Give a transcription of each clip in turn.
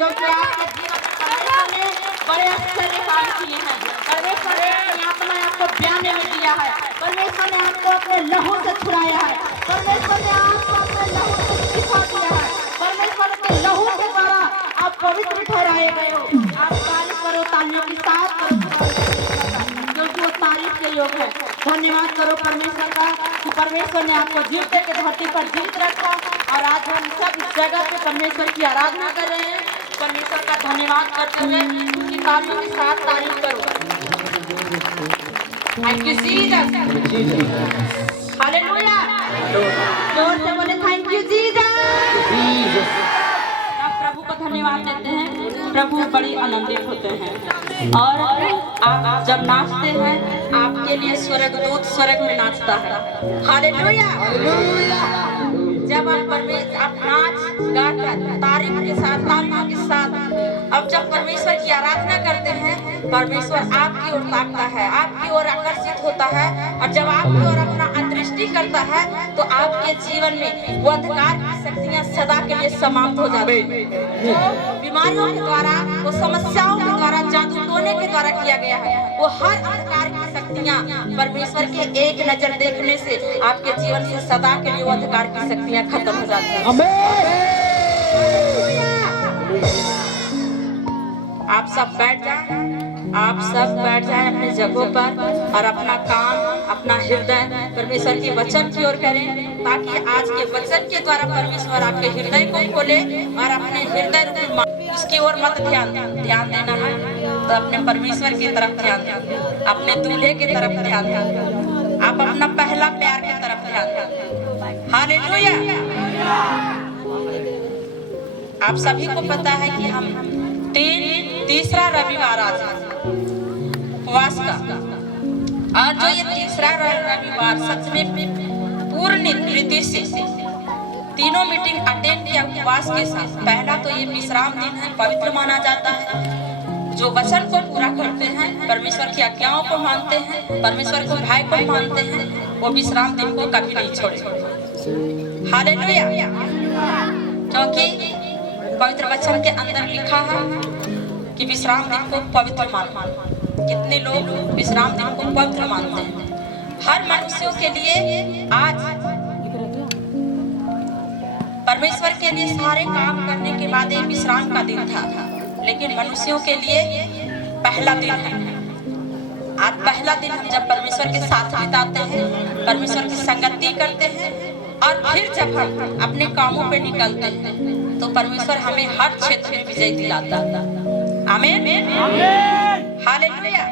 क्योंकि आपके जीवन में बड़े आश्चर्य काम किए हैं। परमेश्वर ने अपना आपको ब्याने में दिया है। परमेश्वर ने आपको अपने लहू से छुड़ाया है। परमेश्वर ने आपको अपने लहू से छिपा दिया है। परमेश्वर के लहू के द्वारा आप पवित्र ठहराए गए हो। आप तारीफ करो, तालियों के साथ करो, क्योंकि वो तारीफ के योग है। धन्यवाद करो परमेश्वर का कि परमेश्वर ने आपको जीवते के धरती पर जीवित रखा और आज हम सब इस जगह पे परमेश्वर की आराधना कर रहे हैं। परमेश्वर का धन्यवाद करते हुए उनकी तालियों के साथ तारीफ करो। Thank you Jesus, hallelujah. जोर से बोले थैंक यू जीसस। आप प्रभु को धन्यवाद देते हैं। प्रभु बड़ी आनंदित होते हैं और आप जब नाचते हैं आपके लिए स्वर्गदूत स्वर्ग में नाचता है। हालेलुया। जब आप नाच गाकर तारीफ के साथ तालियों के साथ अब जब परमेश्वर की आराधना करते हैं, परमेश्वर आपकी ओर ताकता है, आपकी ओर आकर्षित होता है और जब आपकी ओर अपना दृष्टि करता है तो आपके जीवन में वो अंधकार की शक्तियां सदा के लिए समाप्त हो जाती हैं। बीमारियों के द्वारा, वो समस्याओं के द्वारा, जादू टोने के द्वारा किया गया है, वो हर अंधकार की शक्तियां परमेश्वर के एक नजर देखने से आपके जीवन से सदा के लिए वो अंधकार की शक्तियां खत्म हो जाती हैं। आप सब बैठ जाएं, आप सब बैठ जाएं अपने जगहों पर और अपना काम, अपना हृदय परमेश्वर के वचन की ओर करें, ताकि आज के वचन के द्वारा परमेश्वर आपके हृदय को खोले और अपने हृदय उसकी ओर मत ध्यान देना है तो अपने परमेश्वर की तरफ ध्यान दें, अपने दूल्हे की तरफ ध्यान दें, आप अपना पहला प्यार की तरफ ध्यान दें। हालेलुया। आप सभी को पता है कि हम तीसरा रविवार आज उपवास का, और जो ये तीसरा रविवार सच में पूर्ण रीति से तीनों मीटिंग अटेंड किया उपवास के साथ। पहला तो ये विश्राम दिन है, पवित्र माना जाता है। जो वचन को पूरा करते हैं, परमेश्वर की आज्ञाओं को मानते हैं, परमेश्वर को भाई को मानते हैं, वो विश्राम दिन को कभी नहीं छोड़े। हालेलुया। क्योंकि पवित्र वचन के अंदर लिखा है कि विश्राम दिन को पवित्र मानना। कितने लोग विश्राम दिन को पवित्र मानते हैं? हर मनुष्यों के लिए आज परमेश्वर के लिए सारे काम करने के बाद एक विश्राम का दिन था, लेकिन मनुष्यों के लिए पहला दिन है। आज पहला दिन हम जब परमेश्वर के साथ बिताते हैं, परमेश्वर की संगति करते हैं और फिर जब हम अपने कामों पे निकलते हैं तो परमेश्वर हमें हर क्षेत्र में विजय दिलाता है। आमीन, हालेलुया।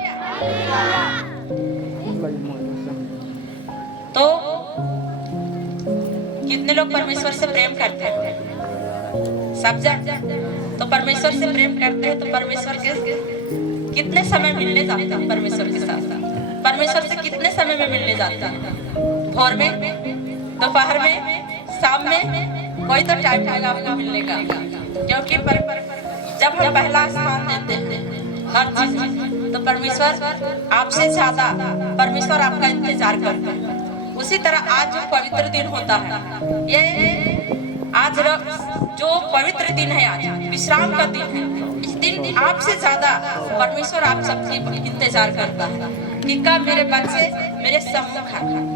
तो कितने लोग परमेश्वर से प्रेम करते हैं? सब जन तो परमेश्वर से प्रेम करते हैं तो परमेश्वर के कितने समय मिलने जाते हैं? परमेश्वर के साथ परमेश्वर से कितने समय में मिलने जाते हैं? भोर में, दोपहर में, शाम में, कोई तो टाइम होगा आपको मिलने का। क्योंकि जब हम पहला स्थान देते हैं हर चीज में तो परमेश्वर आपसे ज्यादा परमेश्वर आपका इंतजार करते हैं। उसी तरह आज जो पवित्र दिन होता है, ये आज जो पवित्र दिन है, आज विश्राम का दिन है, इस दिन आपसे ज्यादा परमेश्वर आप सबकी इंतजार करता है कि कब मेरे बच्चे मेरे सम्मुख आए।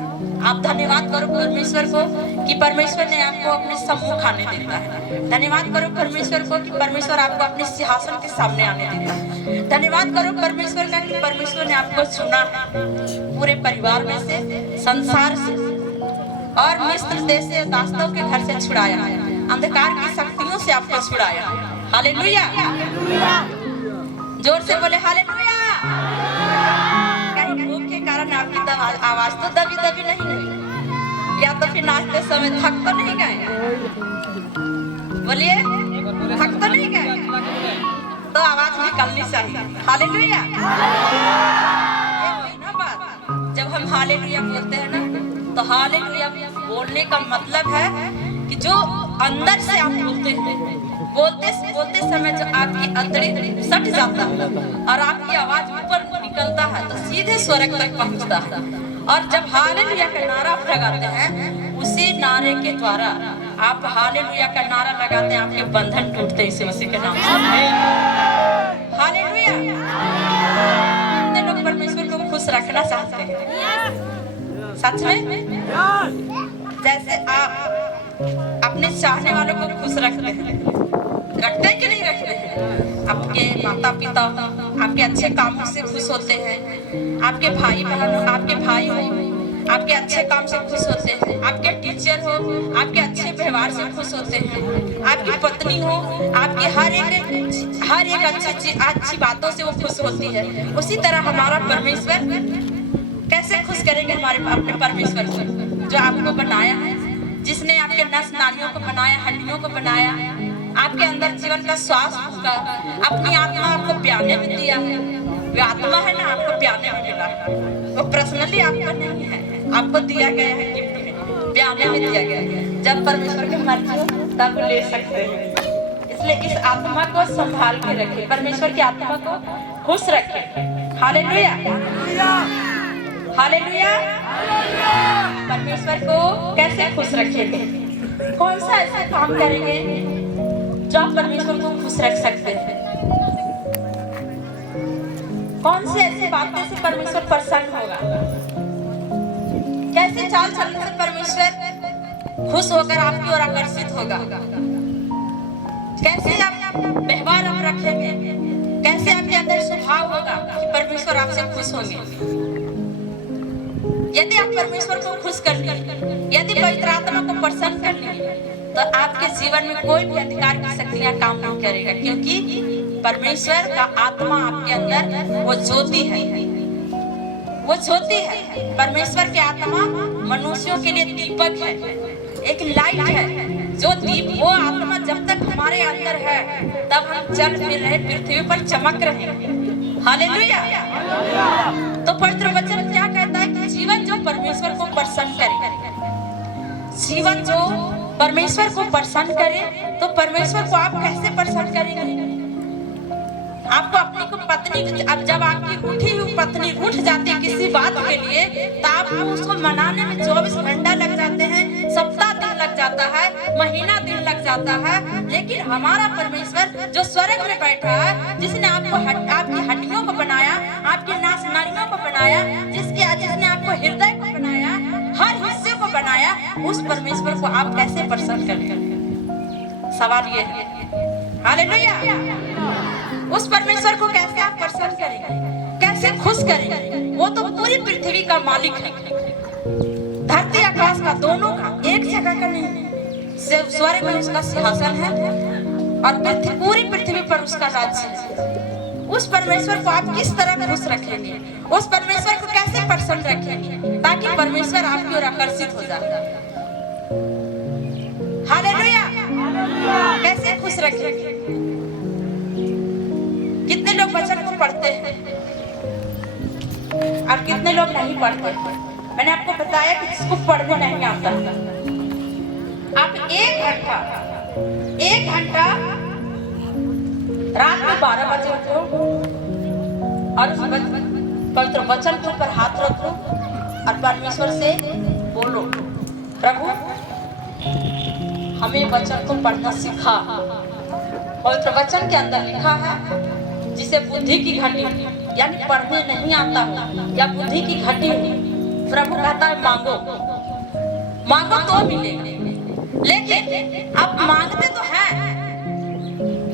आप धन्यवाद करो परमेश्वर को कि परमेश्वर ने आपको अपने सम्मुख आने देता है। धन्यवाद करो परमेश्वर को कि परमेश्वर आपको अपने सिंहासन के सामने आने देता है। धन्यवाद करो परमेश्वर का कि परमेश्वर ने आपको चुना है, पूरे परिवार में से, संसार से और मिस्र देश से, दासों के घर से छुड़ाया है, अंधकार की शक्तियों से आपको छुड़ाया। हालेलुया। जोर से बोले हालेलुया। कहीं भूख के कारण आपकी आवाज तो दबी दबी नहीं हुई, या तो फिर नाचते समय थक तो नहीं गए? बोलिए, थक तो नहीं गए? तो आवाज निकलनी चाहिए। हालेलुया। जब हम हालेलुया बोलते हैं ना, तो हालेलुया बोलने का मतलब है कि जो अंदर से आप बोलते हैं, बोलते समय जो आपकी अंतड़ी सट जाता है और आपकी आवाज ऊपर निकलता है तो सीधे स्वर्ग तक पहुंचता है। और जब हालेलुया का नारा आप लगाते हैं, उसी नारे के द्वारा आप हालेलुया का नारा लगाते हैं, आपके बंधन टूटते हैं इसी मसीह के नाम से। हालेलुया। कितने लोग परमेश्वर को खुश रखना चाहते हैं? सच में? जैसे आप अपने चाहने वालों को खुश रखते हैं कि नहीं रखते हैं? आपके माता पिता आपके अच्छे कामों से खुश होते हैं, आपके भाई बहन आपके भाई हो आपके अच्छे काम से खुश होते हैं, आपके टीचर हो आपके अच्छे व्यवहार से खुश होते हैं, आपकी पत्नी हो आपके हर एक अच्छी बातों से वो खुश होती है। उसी तरह हमारा परमेश्वर कैसे खुश करेंगे हमारे अपने परमेश्वर को, जो आपको बनाया है, जिसने आपके नस नाड़ियों को बनाया, हड्डियों को बनाया, आपके अंदर जीवन का श्वास फूका, अपनी आत्मा आपको प्याने में दिया है। वो आत्मा है ना, आपको प्याने में मिला है, वो पर्सनली आपका नहीं है, आपको दिया गया है, गिफ्ट में प्याने में दिया गया है। जब परमेश्वर की मर्जी हो तब ले सकते हैं। इसलिए इस आत्मा को संभाल के रखें, परमेश्वर की आत्मा को खुश रखें। Hallelujah, hallelujah. परमेश्वर को कैसे खुश रखेंगे? कौन सा ऐसा काम करेंगे जो आप परमेश्वर को खुश रख सकते हैं? कौन सी ऐसी बातें से परमेश्वर प्रसन्न होगा? कैसे चाल चलने से परमेश्वर खुश होकर आपकी ओर आकर्षित होगा? कैसे आप व्यवहार आप रखेंगे? कैसे आपके अंदर स्वभाव होगा कि परमेश्वर आपसे खुश होंगे? यदि आप परमेश्वर को खुश कर लेंगे, यदि पवित्र आत्मा को प्रसन्न कर लेंगे, तो आपके जीवन में कोई भी अधिकार की शक्तियां काम नहीं करेगा, क्योंकि परमेश्वर का आत्मा आपके अंदर वो ज्योति है, वो ज्योति है। परमेश्वर की आत्मा मनुष्यों के लिए दीपक है, एक लाइट है, जो दीप वो आत्मा जब तक हमारे अंदर है तब हम चल फिर रहे पृथ्वी पर चमक रहे हैं। हालेलुया। तो पवित्र वचन क्या कहता है कि जीवन जो परमेश्वर को प्रसन्न करे, जीवन जो परमेश्वर को प्रसन्न करे, तो परमेश्वर को आप कैसे प्रसन्न करेंगे? आपको अपनी को पत्नी, अब जब आपकी उठी हुई पत्नी उठ जाती है किसी बात के लिए, तो आपको उसको मनाने में 24 घंटा लग जाते हैं, सप्ताह दिन लग जाता है, महीना दिन लग जाता है। लेकिन हमारा परमेश्वर जो स्वर्ग में बैठा है, जिसने आपको आपकी हड्डियों को बनाया, आपकी नास नाड़ियों को बनाया, जिसने आपको हृदय को बनाया, हर हिस्से को बनाया, उस परमेश्वर को आप कैसे प्रसन्न करेंगे? सवाल ये है। हालेलुया। उस परमेश्वर को कैसे आप प्रसन्न करेंगे, कैसे खुश करेंगे? वो तो पूरी पृथ्वी का मालिक है, धरती आकाश का दोनों का, एक जगह का नहीं। स्वर्ग में उसका सिंहासन है और पूरी पृथ्वी पर उसका राज्य है। उस परमेश्वर को आप किस तरह खुश रखेंगे? उस परमेश्वर को कैसे प्रसन्न रखेंगे ताकि परमेश्वर आपकी ओर आकर्षित हो जाए? हालेलुया। कैसे खुश रखेंगे? कितने लोग वचन को पढ़ते हैं और कितने लोग नहीं पढ़ते? मैंने आपको बताया कि जिसको पढ़ने नहीं आता, आप एक घंटा रात में 12 बजे उठो और पवित्र वचन के ऊपर हाथ रखो और परमेश्वर से बोलो, प्रभु हमें वचन को पढ़ना सिखा। पवित्र वचन के अंदर लिखा है, जिसे बुद्धि की घटी यानी पढ़ने नहीं आता या बुद्धि की घटी, प्रभु कहता है मांगो, मांगो तो मिलेगा। लेकिन आप मांगते तो हैं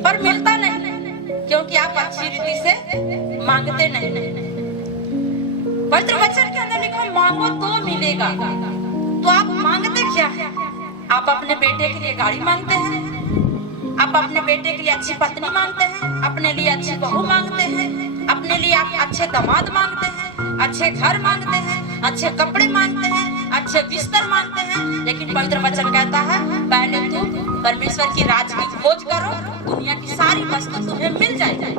पर मिलता नहीं, क्योंकि आप अच्छी रीति से मांगते नहीं। पवित्र वचन के अंदर लिखा मांगो तो मिलेगा। तो आप मांगते क्या है? आप अपने बेटे के लिए गाड़ी मांगते हैं, आप अपने बेटे के लिए अच्छी पत्नी मांगते हैं, अपने लिए अच्छी बहू मांगते हैं, अपने लिए आप अच्छे दामाद मांगते हैं, अच्छे घर मांगते हैं, अच्छे कपड़े मांगते हैं, अच्छे बिस्तर मांगते हैं, लेकिन पवित्र वचन कहता है पहले तुम परमेश्वर की राज की खोज करो, दुनिया की सारी वस्तु तुम्हें मिल जाएगी।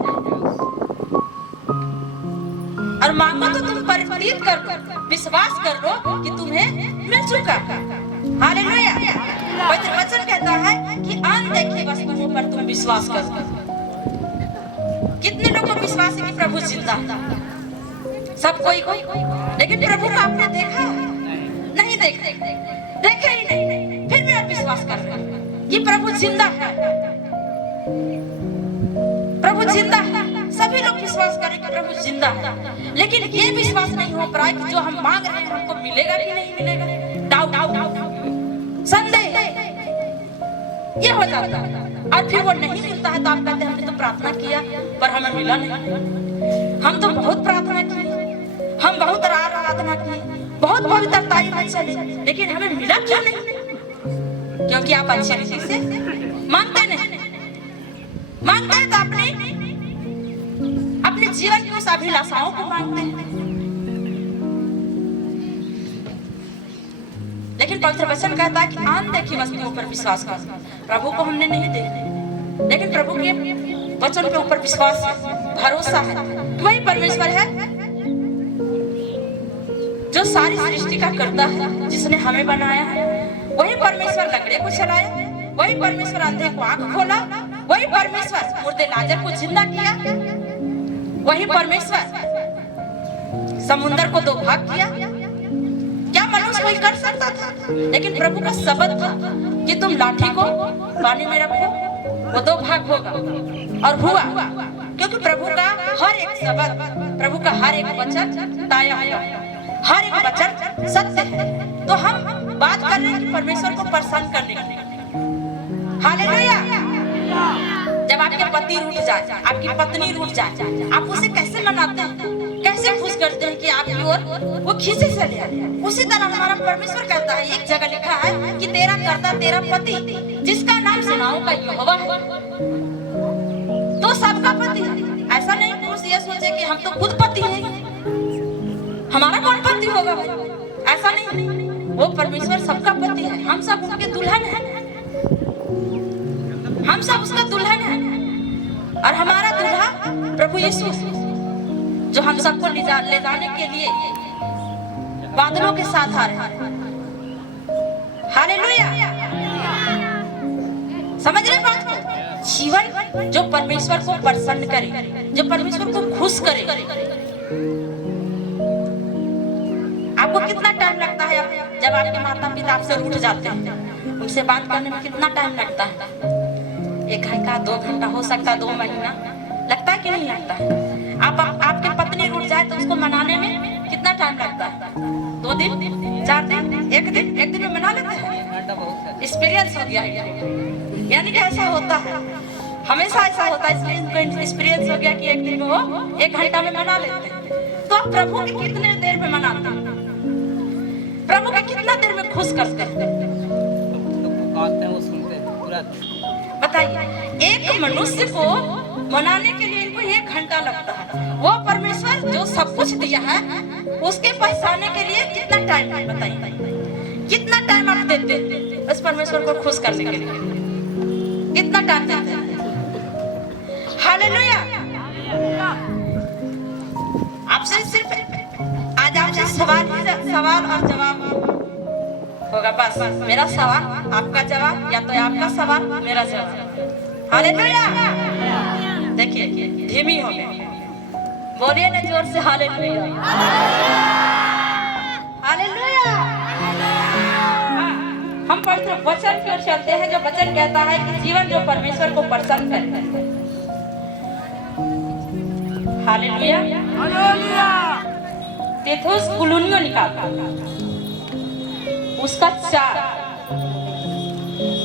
और मांगो तो तुम प्रतीत कर लो, विश्वास कर लो कि तुम्हें मिल चुका। हालेलुया। पवित्र वचन कहता है कि अनदेखी वस्तुओं पर तुम विश्वास करो। कितने लोगों को विश्वास है कि प्रभु जिंदा है? सब कोई को, लेकिन प्रभु को आपने देखा नहीं? देखे ही नहीं, फिर भी आप विश्वास कर रहे हैं कि प्रभु जिंदा है। प्रभु जिंदा है, सभी लोग विश्वास करें कि प्रभु जिंदा है, लेकिन ये विश्वास नहीं हो पा रहा है कि जो हम मांग रहे हैं हमको मिलेगा कि नहीं मिलेगा। डाउट, संदेह ये हो जाता है। और फिर वो नहीं मिलता है तो आप कहते हैं हमने तो प्रार्थना किया पर हमें मिला नहीं। हम तो बहुत प्रार्थना की, हम बहुत आराधना की, बहुत पवित्रताई में चले, लेकिन हमें मिला क्यों नहीं? क्योंकि आप अच्छी रीति से मांगते नहीं। मांगते हैं तो अपने जीवन की उस अभिलाषाओं को मांगते हैं। लेकिन पवित्र वचन कहता है कि अनदेखी वस्तुओं पर विश्वास करो। प्रभु को हमने नहीं देखा, लेकिन प्रभु के वचन के ऊपर विश्वास है, भरोसा है। वही परमेश्वर है जो सारी सृष्टि का करता है, जिसने हमें बनाया है। वही परमेश्वर लकड़े को चलाया, वही परमेश्वर अंधे को आंख खोला, वही परमेश्वर मुर्दे लाजर को जिंदा किया, वही परमेश्वर समुद्र को दो भाग किया। क्या मनुष्य कोई कर सकता था? लेकिन प्रभु का शब्द था कि तुम लाठी को पानी में रखो, वो दो भाग होगा, और हुआ। क्योंकि प्रभु का हर एक शब्द, प्रभु का हर एक वचन ताया है, हर एक वचन सत्य है। तो हम बात कर रहे हैं कि परमेश्वर को प्रसन्न करने की। हालेलुया। जब आपके पति रूठ जाए, आपकी पत्नी रूठ जाए, आप उसे कैसे मनाते हैं, कैसे खुश करते हैं कि आपकी ओर वो खींचे चले आए? उसी तरह हमारा परमेश्वर कहता है, एक जगह लिखा है कि तेरा कर्ता तेरा पति, जिसका नाम सेनाओं का यहोवा है, तो सबका पति है। ऐसा नहीं पुरुष ये सोचे कि हम तो खुद पति हैं, हमारा कौन पति होगा भाई? ऐसा नहीं, वो परमेश्वर सबका पति है। हम सब उसके दुल्हन हैं, हम सब उसका दुल्हन है। और हमारा दूल्हा प्रभु यीशु, जो हम सबको ले जाने के लिए बादलों के साथ आ रहे हैं। हालेलुया। समझ रहे बात को? जीवन जो परमेश्वर को प्रसन्न करे, जो परमेश्वर को खुश करे। आपको कितना टाइम लगता है जब आपके माता पिता आपसे रूठ जाते हैं? उनसे बात करने में कितना टाइम लगता है? 1 घंटा, 2 घंटा, हो सकता है 2 महीना, लगता है कि नहीं लगता है? आपके पत्नी रूठ जाए तो उसको मनाने में कितना टाइम लगता है? 2 दिन, 4 दिन, 1 दिन में मना लेते हैं। एक्सपीरियंस हो गया है, यानी कि ऐसा होता है, हमेशा ऐसा होता है। इसलिए इनको एक्सपीरियंस हो गया कि 1 दिन में वो 1 घंटा में मना लेते हैं। तो आप प्रभु के कितने देर में मनाते हैं? प्रभु के कितना देर में खुश करते हैं? बताइए, एक मनुष्य को मनाने के लिए इनको 1 घंटा लगता है। वो परमेश्वर जो सब कुछ दिया है, उसके पहचानने के लिए कितना टाइम है? बताइए, कितना टाइम आप देते हैं उस परमेश्वर को खुश करने के लिए? कितना टाइम देते हैं? हालेलुया। आपसे सिर्फ आज आपसे सवाल और जवाब होगा, बस। मेरा सवाल आपका जवाब, या तो आपका सवाल मेरा जवाब। हालेलुया। देखिए, धीमी हो गई, बोलिए ना जोर से हालेलुया। हालेलुया। हम पवित्र वचन की ओर चलते हैं, जो वचन कहता है कि जीवन जो परमेश्वर को प्रसन्न करता है। हालेलुया। तीतुस कुलुनियो निकालता, उसका 4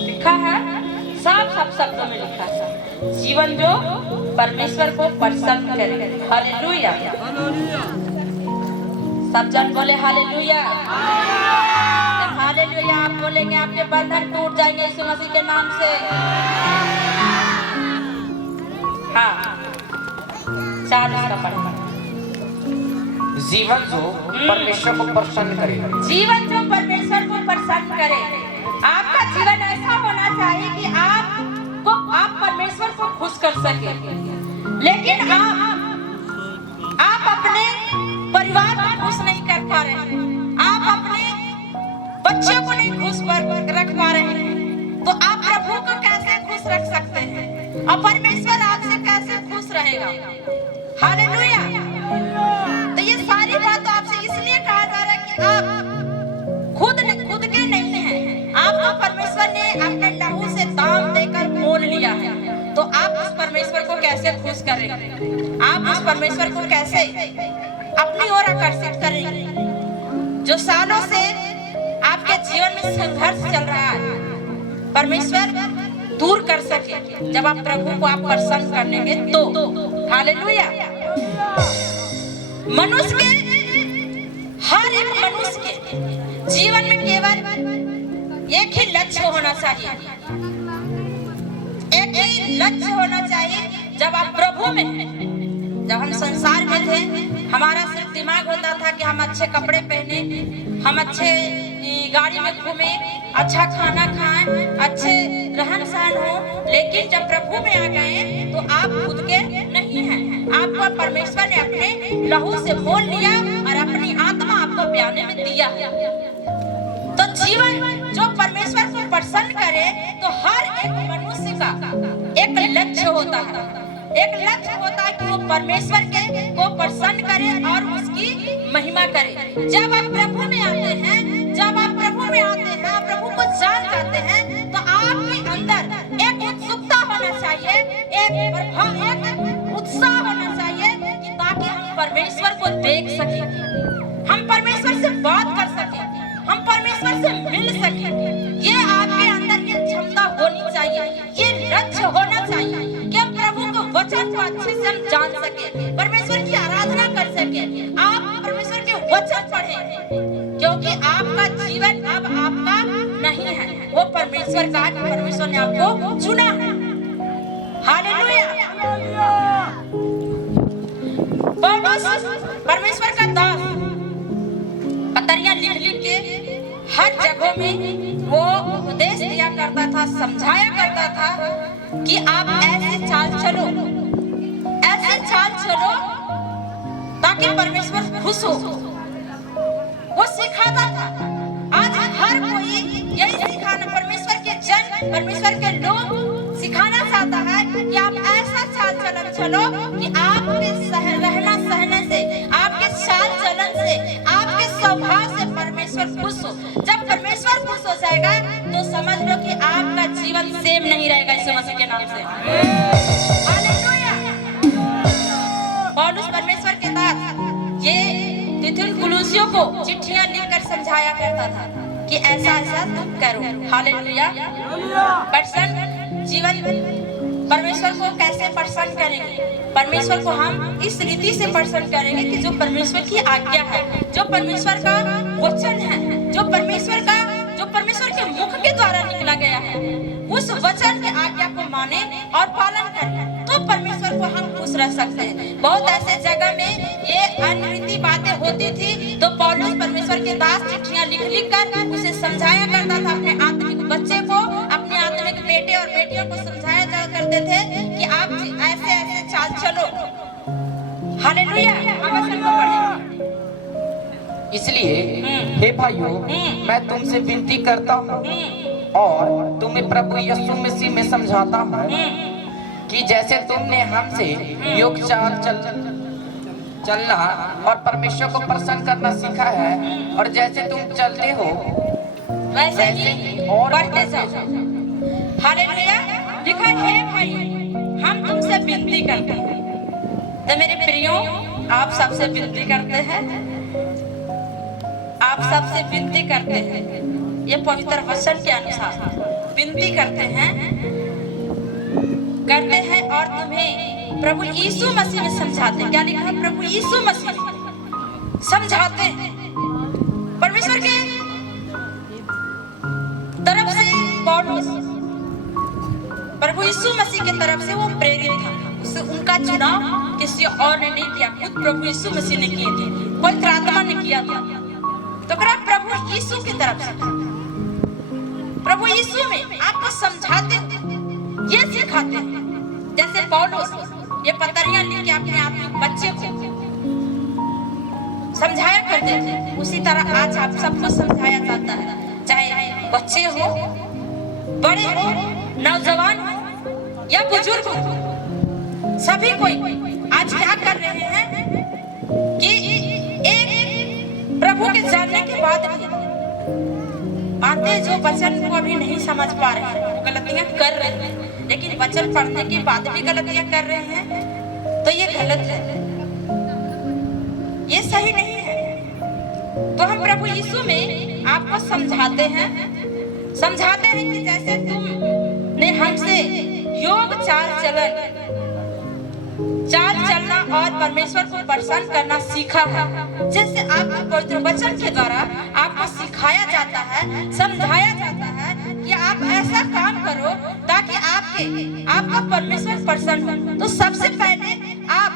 लिखा है, साफ शब्दों में लिखा है, जीवन जो परमेश्वर को प्रसन्न करे। हालेलुया। सब जन बोले हालेलुया। जब हालेलुया आप बोलेंगे, आपके बंधन टूट जाएंगे यीशु मसीह के नाम से। हाँ, 4 इसका पढ़ना। जीवन जो परमेश्वर को प्रसन्न करे। जीवन जो परमेश्वर को प्रसन्न करे। आपका जीवन ऐसा होना चाहिए कि आप परमेश्वर को खुश कर सके। लेकिन आप अपने परिवार को खुश नहीं कर पा रहे हैं, आप अपने बच्चों को नहीं खुश रख पा रहे हैं, तो आप प्रभु को कैसे खुश रख सकते हैं और परमेश्वर आपसे कैसे खुश रहेगा? हालेलुया। तो ये सारी बात आपसे इसलिए कहा जा रहा है कि आप खुद के नहीं हैं, आपको परमेश्वर ने अपने लहू से दाम देकर मोल लिया है। तो आप उस परमेश्वर को कैसे खुश करेंगे? आप उस परमेश्वर को कैसे अपनी ओर आकर्षित करेंगे? जो सालों से आपके जीवन में संघर्ष चल रहा है, परमेश्वर दूर कर सके जब आप प्रभु को आप प्रसन्न करनेंगे तो। हालेलुया। मनुष्य के हर एक मनुष्य के जीवन में केवल एक ही लक्ष्य होना चाहिए, एक ही लक्ष्य होना चाहिए। जब आप प्रभु में हैं, जब हम संसार में थे, हमारा सिर्फ दिमाग होता था कि हम अच्छे कपड़े पहने, हम अच्छे गाड़ी में घूमे, अच्छा खाना खाएं, अच्छे रहन सहन हो। लेकिन जब प्रभु में आ गए तो आप खुद के नहीं हैं, आपको परमेश्वर ने अपने लहू से मोल लिया और अपनी आत्मा आपको प्याने में दिया। तो जीवन जो परमेश्वर को प्रसन्न करे, तो हर एक मनुष्य का एक लक्ष्य होता है, एक लक्ष्य होता है कि वो परमेश्वर को प्रसन्न करे और उसकी महिमा करे। जब आप प्रभु में आते हैं, जब आप प्रभु में आते हैं, आप प्रभु को जान जाते हैं, तो आपके अंदर एक उत्सुकता होना चाहिए, एक उत्साह होना चाहिए कि ताकि हम परमेश्वर को देख सके, हम परमेश्वर से बात कर सके, हम परमेश्वर से मिल सके। ये आपके अंदर ये क्षमता होनी चाहिए, ये लक्ष्य होना चाहिए कि हम प्रभु को वचन को अच्छे से हम जान सके, परमेश्वर की आराधना कर सके, आप परमेश्वर के वचन पढ़ें, क्योंकि आपका जीवन अब आपका नहीं है, वो परमेश्वर का है। परमेश्वर ने आपको चुना है। हालेलुया। पौलुस परमेश्वर का दास पत्रियां लिख के हर जगह में वो उपदेश दिया करता था, समझाया करता था कि आप ऐसे चाल चलो, ऐसे चाल चलो ताकि परमेश्वर खुश हो। वो सिखाता था। आज हर कोई यही सिखाना, परमेश्वर के जन, परमेश्वर के लोग सिखाना चाहता है कि आप ऐसा चाल चलन चलो कि आपके रहना सहने से, आपके चाल चलन से, आपके स्वभाव से परमेश्वर खुश हो। जब परमेश्वर खुश हो जाएगा तो समझ लो कि आपका जीवन सेम नहीं रहेगा, यीशु मसीह के नाम से। हालेलुया। पौलुस परमेश्वर के दास ये कुलुसियों को चिट्ठियां लिखकर समझाया करता था कि ऐसा ऐसा तुम करो। हालेलुया। प्रसन्न जीवन परमेश्वर को कैसे प्रसन्न करेंगे? परमेश्वर को हम इस रीति से प्रसन्न करेंगे कि जो परमेश्वर की आज्ञा है, जो परमेश्वर का वचन है, जो परमेश्वर के मुख के द्वारा निकला गया है, उस वचन के आज्ञा को माने और पालन करें, तो परमेश्वर को हम खुश रह सकते हैं। बहुत ऐसे जगह में ये अनरीति बातें होती थी, तो पौलुस परमेश्वर के दास चिट्ठियां लिख कर उसे समझाया करता था। अपने आत्मिक बच्चे को, अपने आत्मिक बेटे और बेटियों को समझाया करते थे कि आप ऐसे ऐसे चाल चलो। हालेलुया। इसलिए हे भाइयों, मैं तुमसे विनती करता हूँ और तुम्हें प्रभु यीशु मसीह में समझाता हूँ कि जैसे तुमने हमसे योग चाल चलना और परमेश्वर को प्रसन्न करना सीखा है, और जैसे तुम चलते हो वैसे ही और बढ़ते जाओ। हालेलुया। लिखा है भाई, हम तुमसे विनती करते हैं। तो मेरे प्रियो, आप सबसे विनती करते हैं, आप सबसे विनती करते हैं। ये पवित्र वचन के अनुसार विनती करते हैं और तुम्हें प्रभु यीशु मसीह में समझाते हैं। क्या लिखा है? प्रभु यीशु मसीह में समझाते हैं। परमेश्वर के तरफ से पौलुस प्रभु यीशु मसीह की तरफ से वो प्रेरित था, उनका चुनाव किसी और ने नहीं किया, खुद प्रभु यीशु मसीह ने किए थे, पवित्र आत्मा ने किया था। तो करा प्रभु यीशु की तरफ से, प्रभु यीशु में आपको समझाते ये सिखाते हैं। जैसे पौलुस ये पतरियां लेके अपने आप बच्चे को समझाया करते थे, उसी तरह आज आप सबको समझाया जाता है, चाहे बच्चे हो, बड़े हो, नौजवान हो या बुजुर्ग हो, सभी कोई आज क्या कर रहे हैं कि एक प्रभु के जानने के बाद भी आते जो वचन को अभी नहीं समझ पा रहे हैं, गलतियां कर रहे हैं, लेकिन वचन पढ़ने के बाद भी गलतियां कर रहे हैं, तो ये गलत है, ये सही नहीं है। तो हम प्रभु यीशु में आपको समझाते हैं कि जैसे तुमने हमसे योग चाल चलना और परमेश्वर को प्रसन्न करना सीखा है, जैसे आपको पवित्र वचन के द्वारा आपको सिखाया जाता है, समझाया जाता है कि आप ऐसा काम करो ताकि आपका परमेश्वर प्रसन्न हो। तो सबसे पहले आप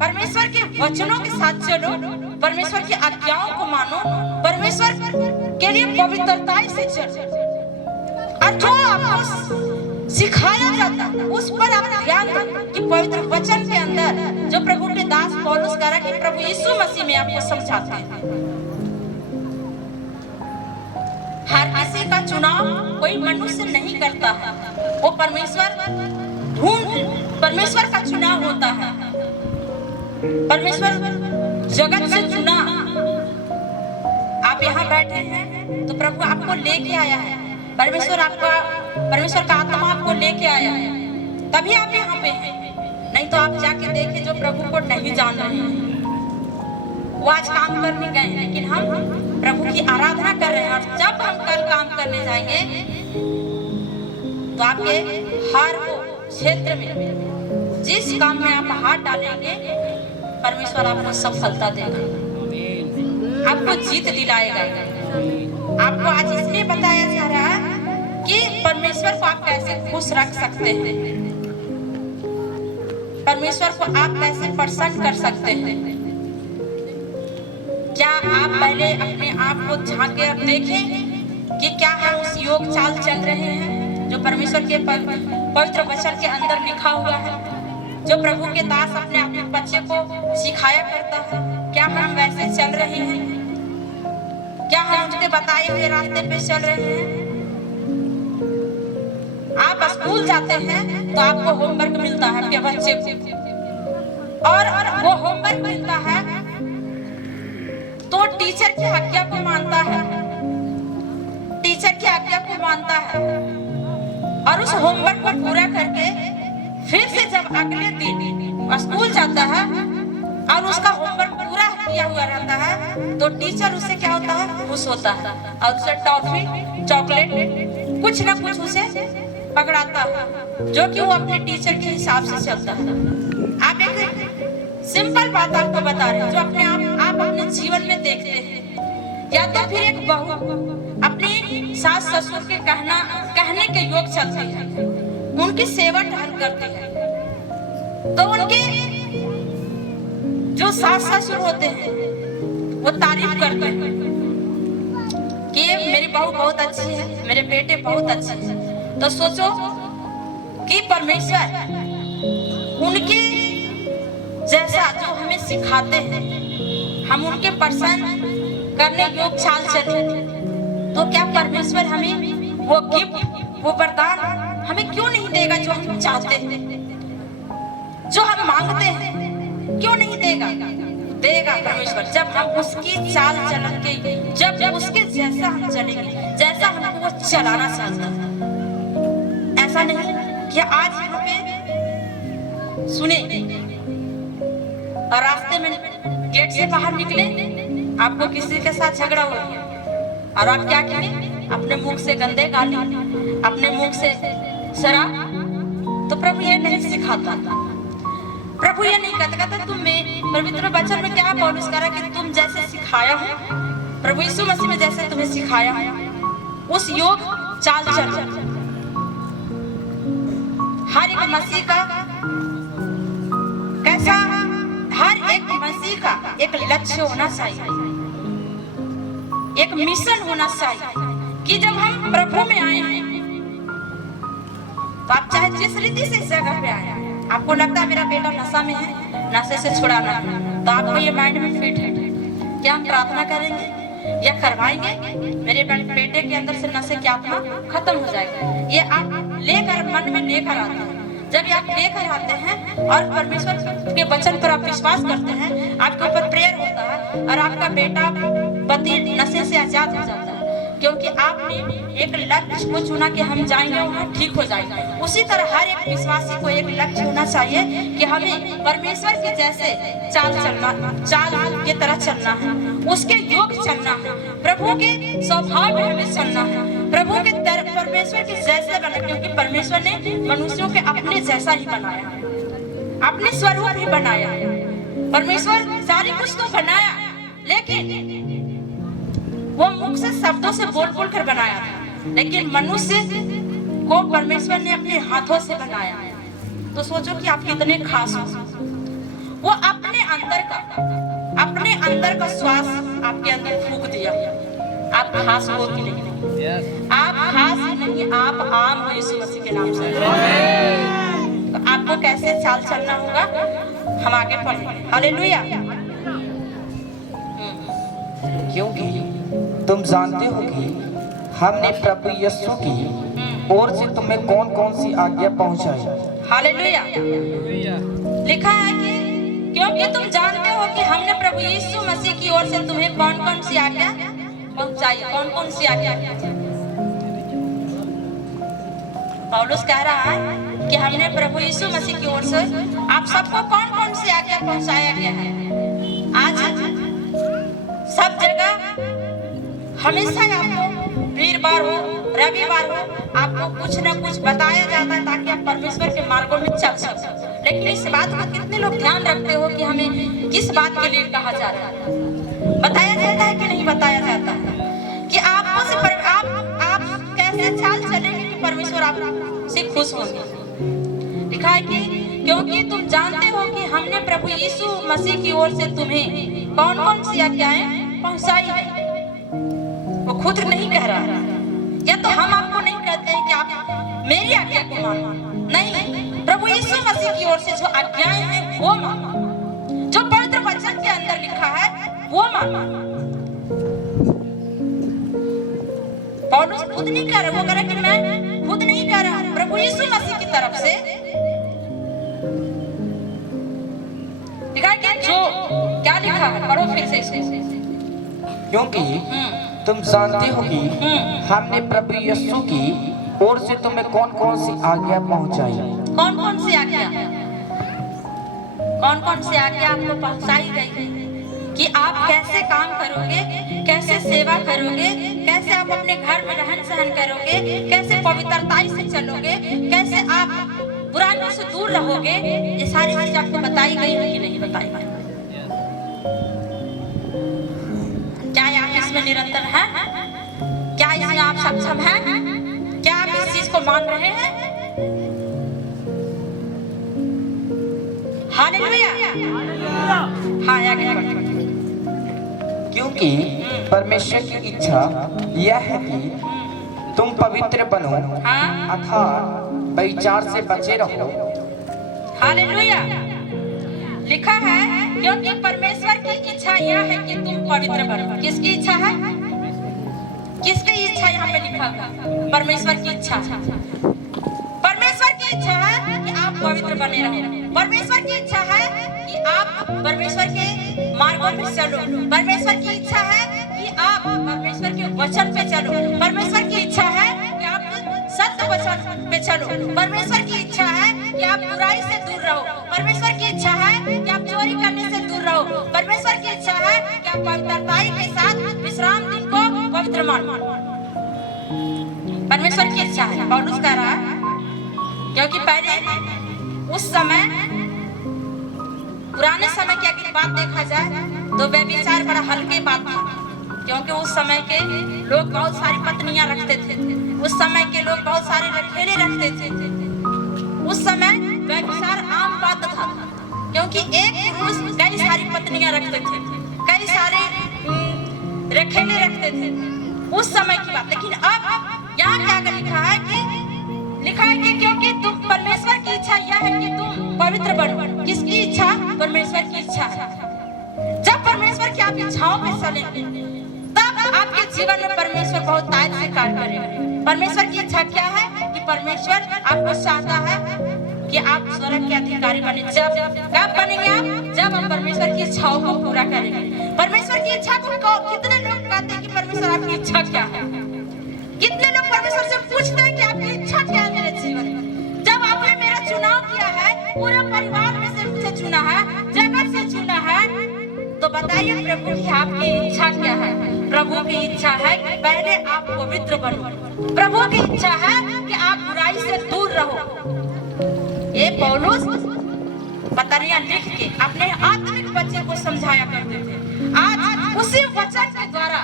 परमेश्वर के वचनों के साथ चलो, परमेश्वर की आज्ञाओं को मानो, परमेश्वर के लिए पवित्रता से चलो, और जो आपको सिखाया जाता है उस पर आप ध्यान दो कि पवित्र वचन के अंदर जो प्रभु के दास पौलुस कह रहा है कि प्रभु यीशु मसीह में आपको समझाते हैं। हर किसी का चुनाव कोई मनुष्य नहीं करता है, वो परमेश्वर का चुनाव होता है। परमेश्वर जगत से चुना, आप यहाँ बैठे हैं तो प्रभु आपको लेके आया है, परमेश्वर का आत्मा आपको लेके आया है, तभी आप यहाँ पे हैं। नहीं तो आप जाके देखें जो प्रभु को नहीं जान रहे हैं, वो आज काम करने गए हैं, लेकिन हम प्रभु की आराधना कर रहे हैं। और जब हम कल काम करने जाएंगे तो आपके हर क्षेत्र में जिस काम में आप हाथ डालेंगे परमेश्वर आपको सफलता देगा, आपको जीत दिलाएगा। आपको आज इसलिए बताया जा रहा है कि परमेश्वर को आप कैसे खुश रख सकते हैं, परमेश्वर को आप कैसे प्रसन्न कर सकते हैं। क्या आप पहले अपने आप को झांके और देखें कि क्या हम उस योग चाल चल रहे हैं जो परमेश्वर के पवित्र वचन के अंदर लिखा हुआ है, जो प्रभु के दास अपने बच्चे को सिखाया करता है। क्या हम वैसे चल रहे हैं? क्या हम उसके बताए हुए रास्ते पे चल रहे हैं? आप स्कूल जाते हैं तो आपको होमवर्क मिलता है आपके बच्चे को, और वो होमवर्क मिलता है तो टीचर की आज्ञा को मानता है, टीचर की आज्ञा को मानता है, और उस होमवर्क को पूरा करके फिर से जब अगले दिन स्कूल जाता है और उसका होमवर्क पूरा किया हुआ रहता है तो टीचर उससे क्या होता है, खुश होता है, और उसे टॉफी, चॉकलेट, कुछ ना कुछ उसे पकड़ाता है, जो कि वो अपने टीचर के हिसाब से चलता है। आप एक सिंपल बात आपको बता रहे हैं जो आप अपने जीवन में देखते हैं, या तो फिर एक बहू अपने सास ससुर के कहने के योग चलती है, उनकी सेवा टहल करती है, तो उनके जो सास ससुर होते हैं वो तारीफ करते हैं कि मेरी बहू बहुत अच्छी है, मेरे बेटे बहुत अच्छे हैं। तो सोचो कि परमेश्वर उनके जैसा जो हमें सिखाते हैं, हम उनके प्रसन्न करने योग चाल चले, तो क्या परमेश्वर हमें वो गिफ्ट, वो वरदान हमें क्यों नहीं देगा जो हम चाहते हैं, जो हम मांगते हैं? क्यों नहीं देगा? देगा परमेश्वर, जब हम उसकी चाल चलन के, जब उसके जैसा हम चलेंगे, जैसा हमको वो चलाना चाहता है। ऐसा नहीं कि आज यहाँ पे सुने और रास्ते में गेट से बाहर निकले, आपको किसी के साथ झगड़ा हो गया और आप क्या किए, अपने मुख से गंदे गाली, अपने मुख से शराब। तो प्रभु ये नहीं सिखाता, प्रभु ये नहीं कहता तुम्हें पवित्र वचन में क्या पौलुस कह रहा कि तुम जैसे सिखाया हो, प्रभु यीशु मसीह में जैसे तुम्हें सिखाया उस योग चाल चल। हर एक मसीह का कैसा हर एक मसीह का एक लक्ष्य होना चाहिए, एक मिशन होना चाहिए कि जब हम प्रभु में आए हैं तो आप चाहे जिस रीति से इस जगह पे आए, आपको लगता है मेरा बेटा नशा में है, नशे से छुड़ाना है, तो आपको ये माइंड में फिट है क्या हम प्रार्थना करेंगे या करवाएंगे, मेरे बेटे के अंदर से नशे की आत्मा खत्म हो जाएगा। ये आप लेकर मन में लेकर आते हैं। जब ये आप लेकर आते हैं और परमेश्वर के वचन पर आप विश्वास करते हैं, आपके ऊपर प्रेयर होता है और आपका बेटा पति नशे से आजाद हो जाता है, क्योंकि आपने एक लक्ष्य को चुना कि हम जाएंगे वहाँ ठीक हो जाएंगे। उसी तरह हर एक विश्वासी को एक लक्ष्य होना चाहिए कि हमें परमेश्वर के जैसे चाल की तरह चलना है, उसके योग चलना है, प्रभु के स्वभाव में हमें चलना है, प्रभु के परमेश्वर के जैसे बनना, क्योंकि परमेश्वर ने मनुष्यों के अपने जैसा ही बनाया, अपने स्वरूप ही बनाया। परमेश्वर सारी कुछ तो बनाया, लेकिन वो मुख से शब्दों से बोल बोल कर बनाया था, लेकिन मनुष्य को परमेश्वर ने अपने हाथों से बनाया। तो सोचो कि आप कितने खास हो। वो अपने अंदर का श्वास आपके अंदर फूंक दिया। आप खास हो कि नहीं? आप खास नहीं, आप आम हो यीशु मसीह के नाम से। तो आपको कैसे चाल चलना होगा, हम आगे पढ़ें। हालेलुया। क्योंकि तुम जानते हो कि हमने प्रभु यीशु की ओर से तुम्हें कौन कौन सी आज्ञा पहुंचाई। हालेलुया। लिखा है कि क्योंकि तुम जानते हो कि हमने प्रभु यीशु मसीह की ओर से तुम्हें कौन कौन सी आज्ञा पहुंचाई। कौन कौन सी आज्ञा? पौलुस कह रहा है कि हमने प्रभु यीशु मसीह की ओर से आप सबको कौन कौन सी आज्ञा पहुंचाया गया है। आज सब जगह हमेशा आपको वीरवार हो, रविवार हो, आपको कुछ न कुछ बताया जाता है ताकि आप परमेश्वर के मार्गों में चल सको। लेकिन इस बात का कितने लोग ध्यान रखते हो कि हमें किस बात के लिए कहा जा रहा है, बताया जाता है कि नहीं बताया जाता है कि आपको से आप कैसे चाल चलेंगे कि परमेश्वर आपसे खुश होंगे। लिखा है कि क्योंकि तुम जानते हो कि हमने प्रभु यीशु मसीह की ओर से तुम्हें कौन कौन सी आज्ञाएं पहुंचाई है। वो खुद नहीं कह रहा है, या तो हम आपको नहीं कहते हैं कि आप मेरी आज्ञा को मानो, नहीं, प्रभु यीशु मसीह की ओर से जो आज्ञाएं हैं वो मानो, जो पवित्र वचन के अंदर लिखा है वो मानो। पौलुस खुद नहीं कह रहा, वो कह रहा कि मैं खुद नहीं कह रहा, प्रभु यीशु मसीह की तरफ से लिखा है कि जो क्या लिखा है, पढ़ो फिर से इसे। क्योंकि तुम जानते हो कि हमने प्रभु यीशु की ओर से तुम्हें कौन कौन सी आज्ञा पहुंचाई। कौन कौन सी आज्ञा? कौन कौन सी आज्ञा आपको पहुंचाई गई है कि आप कैसे काम करोगे, कैसे सेवा करोगे, कैसे आप अपने घर में रहन सहन करोगे, कैसे पवित्रताई से चलोगे, कैसे आप बुराइयों से दूर रहोगे। ये सारी चीजें आपको बताई गई है कि नहीं बताई गई? क्या आप इसमें निरंतर हैं? क्या इसमें आप सक्षम हैं? क्या आप इस चीज को मान रहे हैं? हालेलुया। हाँ, आगे बढ़ो। क्योंकि परमेश्वर की इच्छा यह है कि तुम पवित्र बनो, अर्थात व्यभिचार से बचे रहो। हालेलुया। लिखा है क्योंकि परमेश्वर की इच्छा यह है कि तुम पवित्र बनो। किसकी इच्छा है? किसकी इच्छा यहाँ पे लिखा है? परमेश्वर की इच्छा। परमेश्वर की इच्छा है कि आप पवित्र बने रहो। परमेश्वर की इच्छा है कि आप परमेश्वर के मार्गों में चलो। परमेश्वर की इच्छा है कि आप परमेश्वर के वचन पे चलो। परमेश्वर की इच्छा है कि आप सत्य वचन पे चलो। परमेश्वर की इच्छा है कि आप बुराई से दूर रहो। परमेश्वर की इच्छा है कि आप चोरी करने से दूर रहो। परमेश्वर की इच्छा है कि आप पवित्रताई के साथ विश्राम दिन को पवित्र मानो। परमेश्वर की इच्छा है। पौलुस कह रहा है क्योंकि पहले उस समय, पुराने समय की अगर बात देखा जाए तो व्यभिचार बड़ा हल्के बात था, क्योंकि उस समय के लोग बहुत सारी पत्नियां रखते थे। उस समय के लोग बहुत सारे रखेले रखते थे। उस समय व्यभिचार आम बात था, क्योंकि एक पुरुष कई सारी पत्नियां रखते थे, कई सारे रखेले रखते थे उस समय की बात। लेकिन अब यहाँ क्या लिखा है कि क्योंकि तुम परमेश्वर की इच्छा यह है कि तुम पवित्र बनो। किसकी इच्छा? परमेश्वर की इच्छा है। जब परमेश्वर की आप इच्छाओं पे चलेंगे तब आपके जीवन में परमेश्वर बहुत ताज से कार्य करेगा। परमेश्वर की इच्छा क्या है कि परमेश्वर आपको चाहता है कि आप स्वर्ग के अधिकारी बने। जब कब बनेंगे आप? जब हम परमेश्वर की इच्छाओं को पूरा करेंगे। परमेश्वर की इच्छा को कितने लोग कहते हैं कि परमेश्वर आपकी इच्छा क्या है? कितने लोग परमेश्वर से पूछते हैं कि आपकी इच्छा क्या है मेरे जीवन में? जब आपने मेरा चुनाव किया है, पूरे परिवार में से मुझे चुना है, जगत से चुना है, तो बताइए प्रभु की आपकी इच्छा क्या है? प्रभु की इच्छा है कि पहले आप पवित्र बनो। प्रभु की इच्छा है कि आप बुराई से दूर रहो। ये पौलुस पतरियां लिख के अपने आत्मिक बच्चे को समझाया करते थे। आज उसी वचन के द्वारा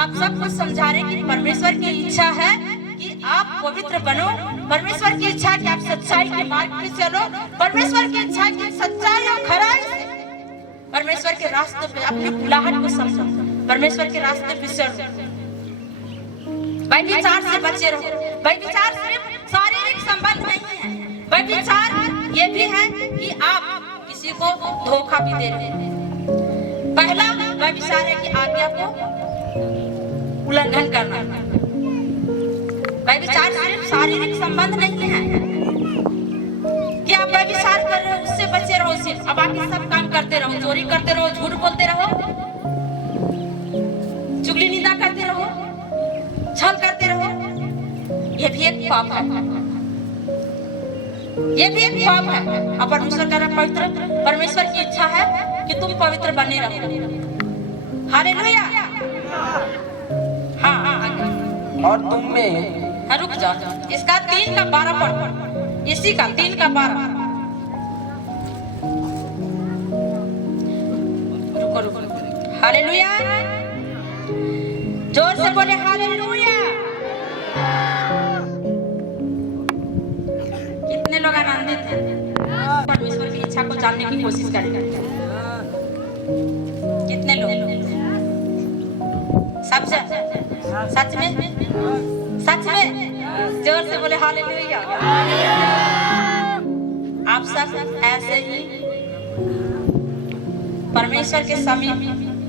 आप सबको समझा रहे कि परमेश्वर की इच्छा है कि आप पवित्र बनो। परमेश्वर की इच्छा कि आप सच्चाई के मार्ग पे चलो। परमेश्वर की इच्छा कि सच्चाई और खराई से परमेश्वर के रास्ते पे अपनी बुलाहट को समझो। परमेश्वर के रास्ते पे चलो। व्यभिचार से बचे रहो। व्यभिचार सिर्फ शारीरिक संबंध नहीं है, व्यभिचार ये भी है कि आप किसी को धोखा भी दे रहे हैं। पहला व्यभिचार है कि आज्ञा को उल्लंघन करना। व्यभिचार सिर्फ शारीरिक संबंध नहीं है कि आप व्यभिचार कर रहे हो उससे बचे रहो सिर्फ। अब बाकी सब काम करते रहो, चोरी करते रहो, झूठ बोलते रहो, चुगली निंदा करते रहो, छल करते रहो। ये भी एक पाप है, ये भी एक पाप है। और परमेश्वर कह रहा पवित्र, परमेश्वर की इच्छा है कि तुम पवित्र बने रहो। हालेलुया। हाँ और तुम में रुक जाओ, इसका 3 का 12 पढ़, इसी का 3 का 12। रुको। हालेलुया, जोर से बोले हालेलुया। कितने लोग आनंदित हैं? परमेश्वर की इच्छा को जानने की कोशिश करेंगे। कितने लोग? सब सच में जोर से बोले हालेलुया। आप सब ऐसे ही परमेश्वर के समीप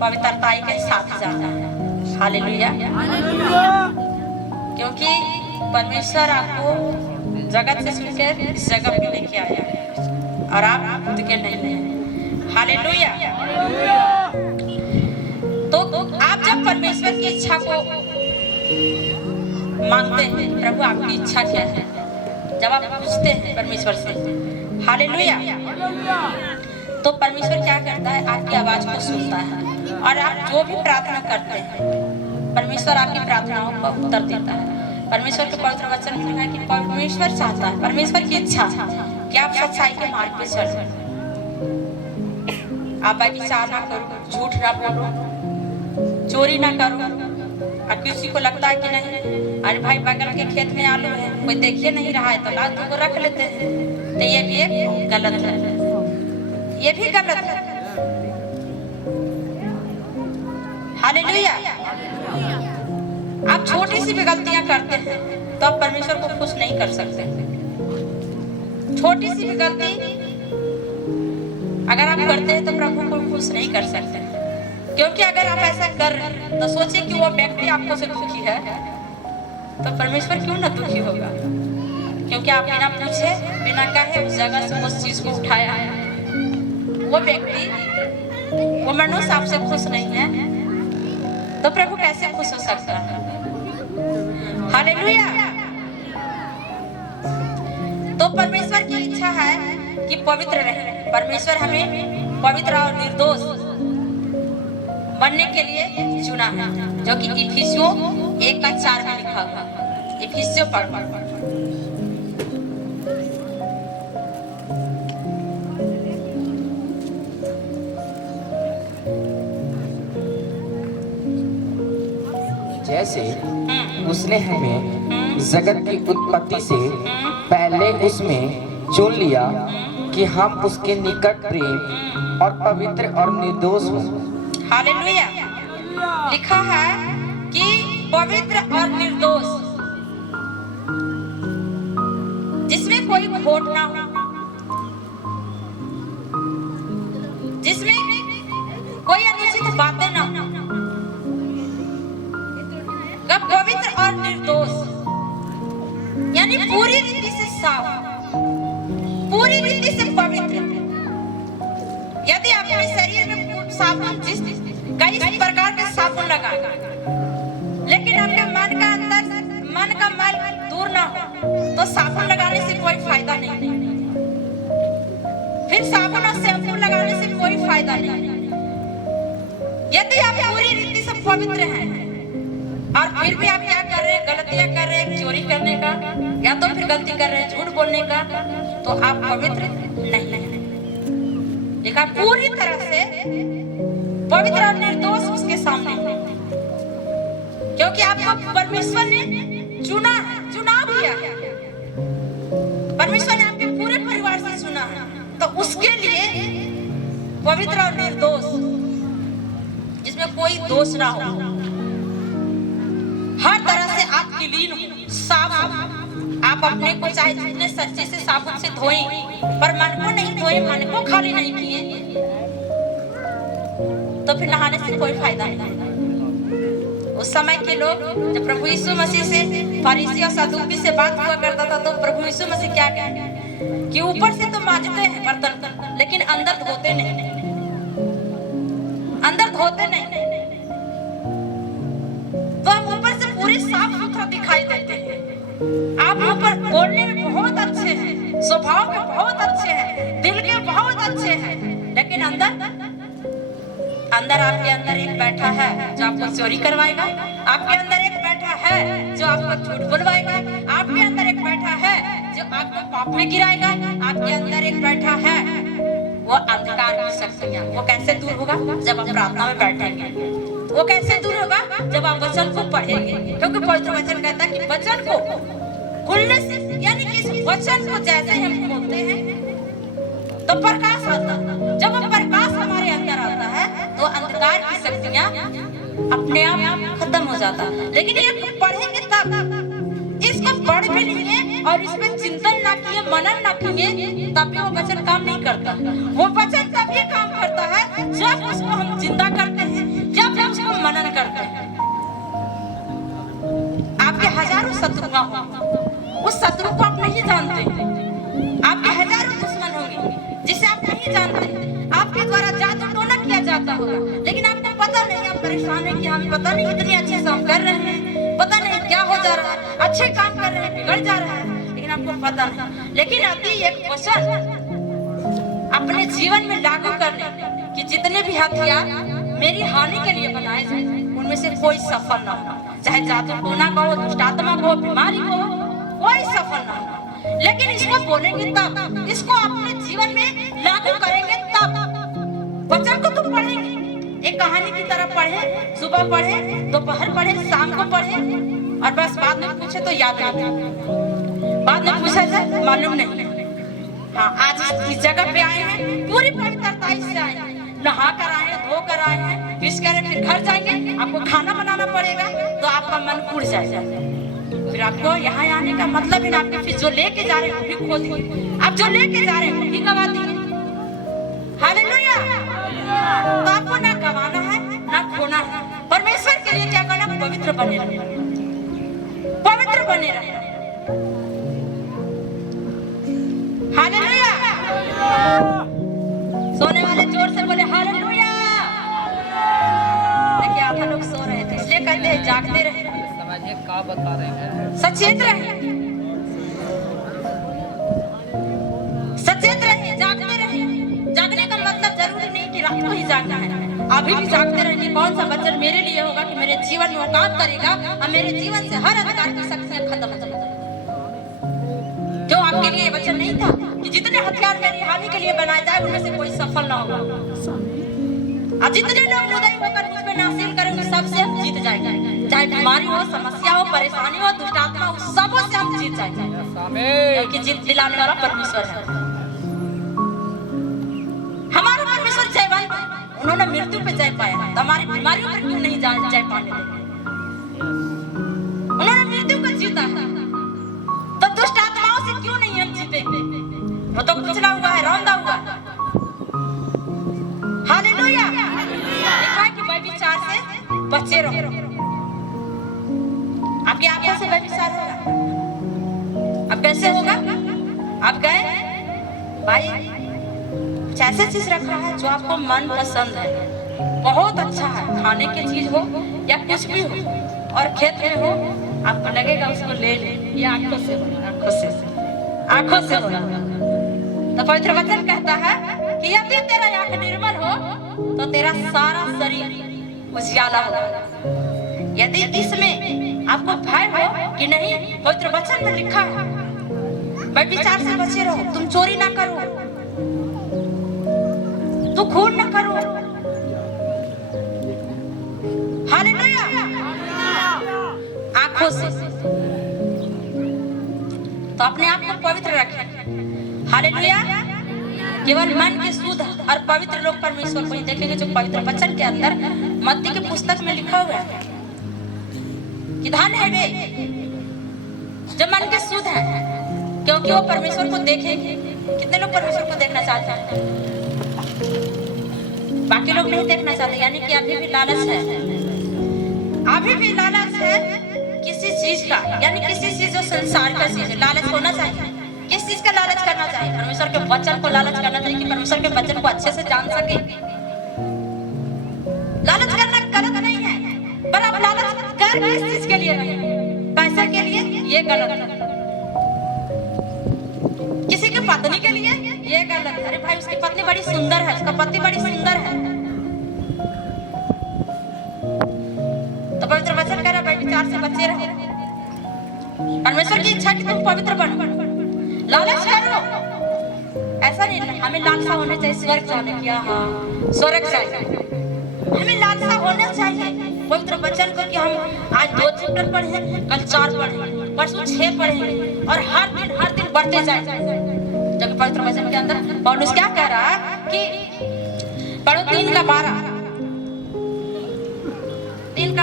पवित्रताई के साथ जाना है। हालेलुया। क्योंकि परमेश्वर आपको जगत से सुनकर इस जगह पे लेके आया है और आप खुद के नहीं हैं। हालेलुया। तो आप जब परमेश्वर की इच्छा को मांगते हैं, प्रभु आपकी इच्छा क्या है, जब आप पूछते हैं परमेश्वर से, हालेलुया, तो परमेश्वर क्या करता है? आपकी आवाज को सुनता है और आप जो भी प्रार्थना करते हैं परमेश्वर आपकी प्रार्थनाओं का उत्तर देता है। परमेश्वर के पवित्र वचन में लिखा है कि परमेश्वर चाहता है, परमेश्वर की इच्छा कि आप सच्चाई के मार्ग पे चलें। आप व्यभिचार ना करो, झूठ ना बोलो, चोरी ना करो। और किसी को लगता है कि नहीं, अरे भाई बगल के खेत में आलू है, कोई देखिए नहीं रहा है तो ला दो को रख लेते हैं, तो ये भी एक गलत है, ये भी गलत है। हालेलुया। आप छोटी सी भी गलतियां करते हैं तो आप परमेश्वर को खुश नहीं कर सकते। छोटी सी भी गलती अगर आप करते हैं तो प्रभु को खुश नहीं कर सकते। क्योंकि अगर आप ऐसा कर रहे हैं तो सोचिए कि वो व्यक्ति आपको से दुखी है तो परमेश्वर क्यों ना दुखी होगा? क्योंकि आप बिना पूछे बिना कहे उस जगह से उस चीज को उठाया है। वो व्यक्ति, वो मनुष्य आपसे खुश नहीं है तो प्रभु कैसे खुश हो सकता है? हालेलुया। तो परमेश्वर की इच्छा है कि पवित्र रहे। परमेश्वर हमें पवित्र और निर्दोष बनने के लिए चुना है, जो कि इफिसियों 1:4 में लिखा हुआ। इफिसियों पढ़। जैसे उसने हमें जगत की उत्पत्ति से पहले उसमें चुन लिया कि हम उसके निकट प्रेम और पवित्र और निर्दोष हो। हालेलुया। लिखा है कि पवित्र और निर्दोष, जिसमें कोई खोट ना हो, जिसमें कोई अनुचित बातें ना हो। पवित्र और निर्दोष यानी पूरी रीति से साफ, पूरी रीति से पवित्र। यदि अपने शरीर में साबुन कई प्रकार के साबुन लगा, लेकिन अपने मन का मैल दूर ना हो तो साबुन लगाने से कोई फायदा नहीं। फिर साबुन और शैम्पू लगाने से कोई फायदा नहीं। यदि आप पूरी रीति से पवित्र हैं और फिर भी आप क्या कर रहे हैं, गलतियां कर रहे हैं, चोरी करने का या तो फिर गलती कर रहे हैं झूठ बोलने का, तो आप पवित्र नहीं। देखा, पूरी तरह से पवित्र और निर्दोष उसके सामने, क्योंकि आपको परमेश्वर ने चुनाव किया। परमेश्वर ने आपके पूरे परिवार से चुना है, तो उसके लिए पवित्र और निर्दोष, जिसमें कोई दोष ना हो, हर तरह से आप क्लीन हो, साफ हो। आप अपने को चाहे जितने सच्चे से साबुन से धोएं, पर मन को नहीं धोए, मन को खाली नहीं किए, तो फिर नहाने से कोई फायदा नहीं। उस समय के लोग जब प्रभु यीशु मसीह से फरीसी और सदूकी से बात हुआ करता था, तो प्रभु यीशु मसीह क्या कहते कि ऊपर से तो मांजते हैं बर्तन, लेकिन अंदर धोते नहीं, अंदर धोते नहीं। तो हम ऊपर से पूरे साफ सुथरा दिखाई देते हैं। आप ऊपर बोलने में बहुत अच्छे हैं, स्वभाव में बहुत अच्छे हैं, दिल के बहुत अच्छे हैं, लेकिन अंदर आपके अंदर एक बैठा है जो आपको चोरी करवाएगा। आपके अंदर एक बैठा है जो आपको झूठ बुलवाएगा। आपके अंदर एक बैठा है जो आपको पाप में गिराएगा। आपके अंदर एक बैठा है, वो अंधकार की शक्तियां। वो कैसे दूर होगा? जब आप प्रार्थना में बैठेंगे। वो कैसे दूर होगा? जब आप वचन को पढ़ेंगे, क्योंकि पवित्र वचन कहता है कि वचन को खुलने से, यानी कि इस वचन को जैसे हम खोलते हैं तो प्रकाश आता है। जब वो प्रकाश हमारे अंदर आता है तो अंधकार की शक्तियां अपने आप खत्म हो जाता है। लेकिन ये पढ़ेंगे तब, इसको पढ़ भी लिए और इसमें चिंतन ना किए, मनन ना किए, तब भी वो वचन काम नहीं करता। वो वचन तभी काम करता है जब उसको हम जिंदा करते हैं, जब हम उसको मनन करते हैं। आपके हजारों शत्रुआं हो, उस शत्रु को आप नहीं जानते। आपके हजारों दुश्मन होंगे जिसे आप नहीं जानते। आपके द्वारा जादू टोना किया जाता होगा, लेकिन आपको पता नहीं। आप परेशान है कि हमें पता नहीं कितने अच्छे से हम कर रहे हैं, पता नहीं क्या हो जा रहा है, अच्छे काम कर रहे हैं, बिगड़ जा रहा है, लेकिन आपको पता नहीं। लेकिन अभी एक वचन अपने जीवन में लागू कर ले कि जितने भी हथियार मेरी हानि के लिए बनाए जाए, उनमें से कोई सफल ना हो। चाहे जादू टोना का हो, दुष्ट आत्मा का हो, बीमारी को हो, कोई सफल ना हो। लेकिन इसको बोलेंगे तब, इसको अपने जीवन में लागू करेंगे तब। वचन को तुम पढ़ेंगे, एक कहानी की तरह पढ़े, सुबह पढ़े, दोपहर पढ़े, शाम को पढ़े, और बस बाद में पूछे तो याद नहीं, बाद में पूछा जाए मालूम नहीं। हाँ, आज इस जगह पे आए हैं, पूरी पवित्रता से आए हैं, नहा कर आए हैं, धो कर आए हैं, फिर घर जाएंगे, आपको खाना बनाना पड़ेगा, तो आपका मन उड़ जाएगा। फिर आपको यहाँ आने का मतलब है, आपके फिर जो लेके जा रहे हैं वो भी खो देंगे, आप जो लेके जा रहे हैं वो भी गवा देंगे। हालेलुया। तो आपको ना गवाना है ना खोना है। परमेश्वर के लिए क्या करना? पवित्र बने रहना, पवित्र बने रहना। हालेलुया। सोने वाले जोर से बोले हालेलुया। देखिए आधा लोग सो रहे थे, इसलिए कहते हैं जागते रहे, क्या बता रहे हैं, सचेत रहे, सचेत रहे, जागते रहे। जागने का मतलब जरूरी नहीं कि रात को ही जागना है, अभी भी जागते रहे। कौन सा वचन मेरे लिए होगा कि मेरे जीवन में औकात करेगा और मेरे जीवन से हर अंधकार की शक्तियां खत्म हो जाएगी। जो आपके लिए वचन नहीं था कि जितने हथियार मेरी हानि के लिए बनाए जाए उनमें से कोई सफल ना होगा, और जितने लोग उदय होकर मुझ पे नासिल करेंगे सबसे हम जीत जाएंगे। चाहे बीमारी हो, समस्या हो, परेशानी हो, दुष्ट आत्मा हो, सबों से हम जीत जाएंगे, क्योंकि जीत दिलाने वाला परमेश्वर है। मृत्यु पे जय पाया, तो हमारी बीमारियों पर क्यों नहीं जय पाने देंगे? उन्होंने मृत्यु को जीता है, तो दुष्ट आत्माओं से क्यों नहीं हम जीतेंगे? वो तो कुचला हुआ है, रौंदा हुआ है। हालेलुया। लिखा है कि व्यभिचार से बचे रहो। आपकी आंखों से व्यभिचार होगा, अब कैसे होगा? आप गए भाई, कुछ ऐसे चीज रखा है जो आपको मन पसंद है, बहुत अच्छा है, खाने की चीज हो या कुछ भी हो, और खेत में हो, आपको लगेगा उसको ले ले। ये आंखों से होगा। तो पवित्र वचन कहता है कि यदि तेरा आंख निर्मल हो तो तेरा सारा शरीर उजियाला होगा। यदि इसमें आपको भय हो कि नहीं, पवित्र वचन में लिखा है व्यभिचार से बचे रहो, तुम चोरी ना करो, तू खून ना करो। हालेलुया। आंखों से तो अपने आप को पवित्र रखें। हालेलुया। केवल मन के शुद्ध और पवित्र लोग परमेश्वर को ही देखेंगे। जो पवित्र वचन के अंदर मत्ती के पुस्तक में लिखा हुआ है कि धन्य है वे जो मन के शुद्ध है, क्योंकि वो परमेश्वर को देखेंगे। कितने लोग परमेश्वर को देखना चाहते हैं? बाकी लोग नहीं देखना चाहते, यानी कि अभी भी लालच है, अभी भी लालच है किसी चीज का, यानी किसी चीज जो संसार का चीज है, लालच होना चाहिए। किस चीज का लालच करना चाहिए? परमेश्वर के वचन को लालच करना चाहिए कि परमेश्वर के वचन को अच्छे से जान सके। लालच करना गलत नहीं है, पर आप लालच कर किस चीज के लिए रहे? पैसे के लिए? ये गलत है। किसी की पत्नी के लिए? ये गलत है। अरे भाई, उसकी पत्नी बड़ी सुंदर है, उसका पति बड़ी सुंदर है, तो पवित्र वचन कह रहा है व्यभिचार से बचे रहो। परमेश्वर की इच्छा कि तुम पवित्र बनो। लालच करो, ऐसा नहीं, हमें लालसा होने चाहिए स्वर्ग जाने की। हाँ, स्वर्ग चाहिए, हमें लालसा होना चाहिए पवित्र वचन को कि हम आज 2 चैप्टर पढ़े, कल 4 पढ़े, परसों 6 पढ़े, और हर दिन बढ़ते जाए। जब पवित्र वचन के अंदर पौलुस क्या कह रहा है कि पढ़ो 3 का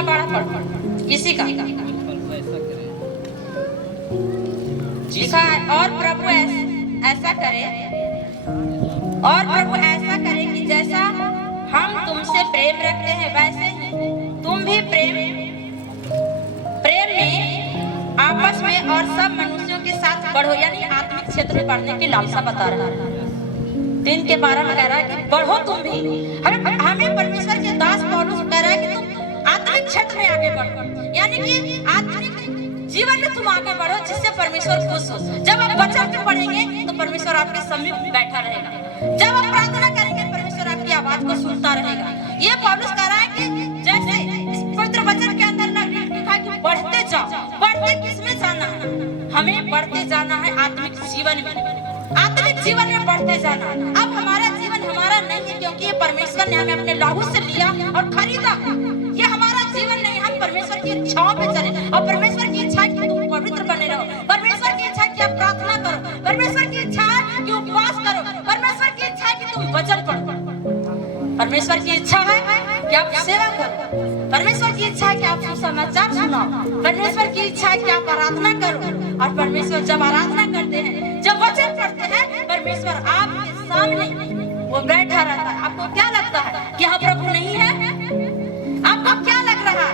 12 पढ़ो, इसी का लिखा है। और प्रभु ऐसा करे कि जैसा हम तुमसे प्रेम रखते हैं, वैसे ही तुम भी प्रेम में आपस में और सब मनुष्यों के साथ बढ़ो। यानी आत्मिक क्षेत्र में बढ़ने की लालसा बता रहा है। 3 के 12 में कह रहा है कि बढ़ो तुम भी। हमें परमेश्वर के दास पौलुस कह रहा है कि तुम आत्मिक क्षेत्र में आगे बढ़ो, यानी कि आत्मिक जीवन में तुम आगे बढ़ो, जिससे परमेश्वर खुश हो। जब आप वचन में पढ़ेंगे तो परमेश्वर आपके समीप बैठा रहेगा। जब आप प्रार्थना करेंगे परमेश्वर आपकी आवाज को सुनता रहेगा। ये पौलुस कह रहा है कि जैसे इस पवित्र वचन के अंदर लिखा है कि बढ़ते जाओ। बढ़ते किसमें जाना है? हमें बढ़ते जाना है आत्मिक जीवन में, आत्मिक जीवन में बढ़ते जाना। अब हमारा जीवन हमारा नहीं है, क्योंकि ये परमेश्वर ने हमें अपने लहू से लिया और खरीदा। ये हमारा जीवन नहीं, हम परमेश्वर की इच्छाओं पे चले। और परमेश्वर की इच्छा है कि तुम पवित्र बने रहो, परमेश्वर की इच्छा है कि आप प्रार्थना करो, परमेश्वर की इच्छा है कि उपवास करो, परमेश्वर की इच्छा है कि तुम वचन पढ़ो, परमेश्वर की इच्छा है कि आप सेवा करो, परमेश्वर की इच्छा है कि आप सुसमाचार सुनाओ, परमेश्वर की इच्छा है कि आप आराधना करो। और परमेश्वर जब आराधना करते हैं, जब वचन पढ़ते हैं, परमेश्वर आपके सामने वो बैठा रहता है। आपको क्या लगता है कि यहाँ प्रभु नहीं है? आपको क्या लग रहा है?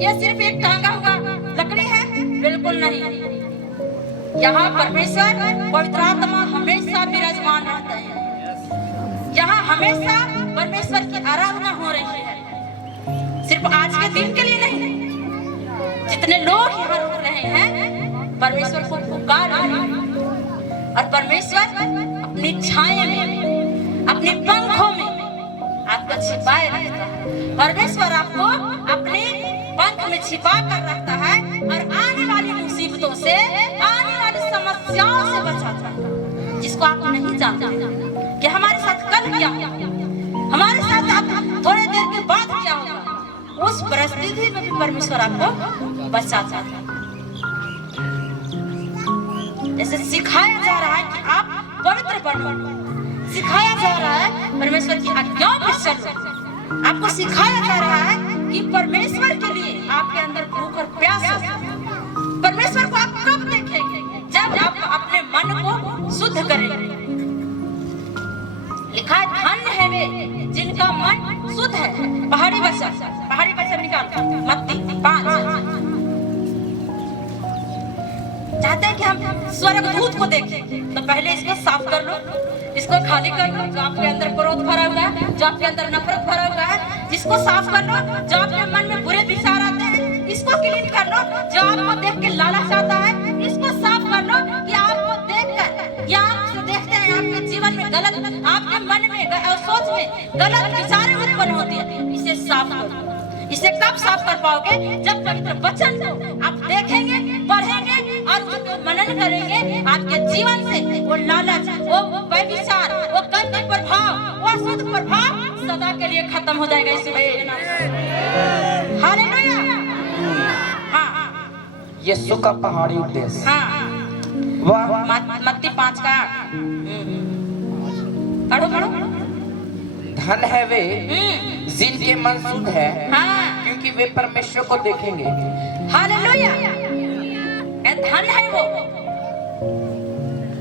ये सिर्फ एक टांगा हुआ लकड़ी है? बिल्कुल नहीं। यहाँ परमेश्वर पवित्र आत्मा हमेशा विराजमान रहता है। यहाँ हमेशा परमेश्वर की आराधना हो रही है, सिर्फ आज के दिन के लिए नहीं। जितने लोग यहाँ रुक रहे हैं परमेश्वर को पुकार रहे हैं, और परमेश्वर अपनी छाया में, अपने पंखों में आपको छिपाए रखता है। परमेश्वर आपको अपने पंख में छिपा कर रखता है, और आने वाली मुसीबतों से, आने वाली समस्याओं से बचाता है, जिसको आप नहीं जानते कि हमारे साथ कल क्या होगा, हमारे साथ आप थोड़े देर के बाद क्या होगा। उस परिस्थिति में भी परमेश्वर आपको बचाता है। जैसे सिखाया जा रहा है कि आप पवित्र बनो, सिखाया जा रहा है परमेश्वर की आज्ञाओं पर चलो। आपको सिखाया जा रहा है कि परमेश्वर के लिए आपके अंदर भूख और प्यास हो। परमेश्वर को आप कब देखेंगे? जब आप अपने मन को शुद्ध करेंगे। लिखा है धन्य है वे जिनका मन शुद्ध है। पहाड़ी वचन निकाल मत्ती 5। चाहते हैं कि हम स्वर्गदूत को देखें तो पहले इसको साफ कर लो, इसको खाली कर लो। जो आपके अंदर क्रोध भरा हुआ है, जो आपके अंदर नफरत भरा हुआ है, इसको साफ कर लो। जो आपके मन में बुरे विचार आते हैं, इसको क्लीन कर लो। जो आपको देख के लालच आता है, इसको साफ कर लो। कि आपको देखकर या आप जो देखते हैं आपके जीवन में गलत, आपके मन में और सोच में गलत विचारें उत्पन्न होती है, इसे साफ करो। इसे कब साफ कर पाओगे? जब पवित्र वचन को आप देखेंगे, पढ़ेंगे और उसको मनन करेंगे। आपके जीवन से वो लालच, वो व्यभिचार, वो गंदे प्रभाव, वो अशुद्ध प्रभाव सदा के लिए खत्म हो जाएगा। इसलिए हालेलुया। हाँ, यीशु का पहाड़ी उपदेश। हाँ, वाह। मत्ती 5 का 8 पढ़ो। धन है वे जिनके मन शुद्ध है, हाँ, क्योंकि वे परमेश्वर को देखेंगे। हालेलुया। धन है वो,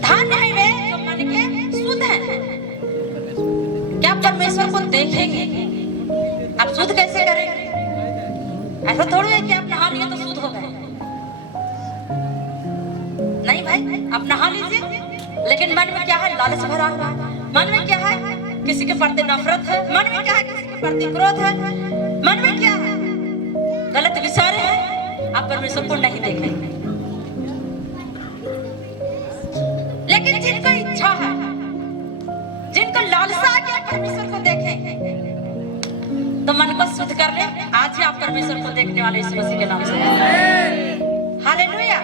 धन है वे जो मन के शुद्ध हैं। क्या परमेश्वर को देखेंगे? आप शुद्ध कैसे करेंगे? ऐसा थोड़ी है कि आप नहा लिए तो शुद्ध हो गए। नहीं भाई, आप नहा लीजिए, लेकिन मन में क्या है? लालच भरा हुआ है। मन में क्या है? किसी के प्रति नफरत है। मन में क्या है? किसी के प्रति क्रोध है। मन में क्या है? गलत विचार है। आप परमेश्वर को नहीं देखेंगे। लेकिन जिनको इच्छा है, जिनको लालसा है कि आप परमेश्वर को देखें, तो मन को शुद्ध कर ले। आज ही आप परमेश्वर को देखने वाले यीशु मसीह के नाम से। हालेलुया।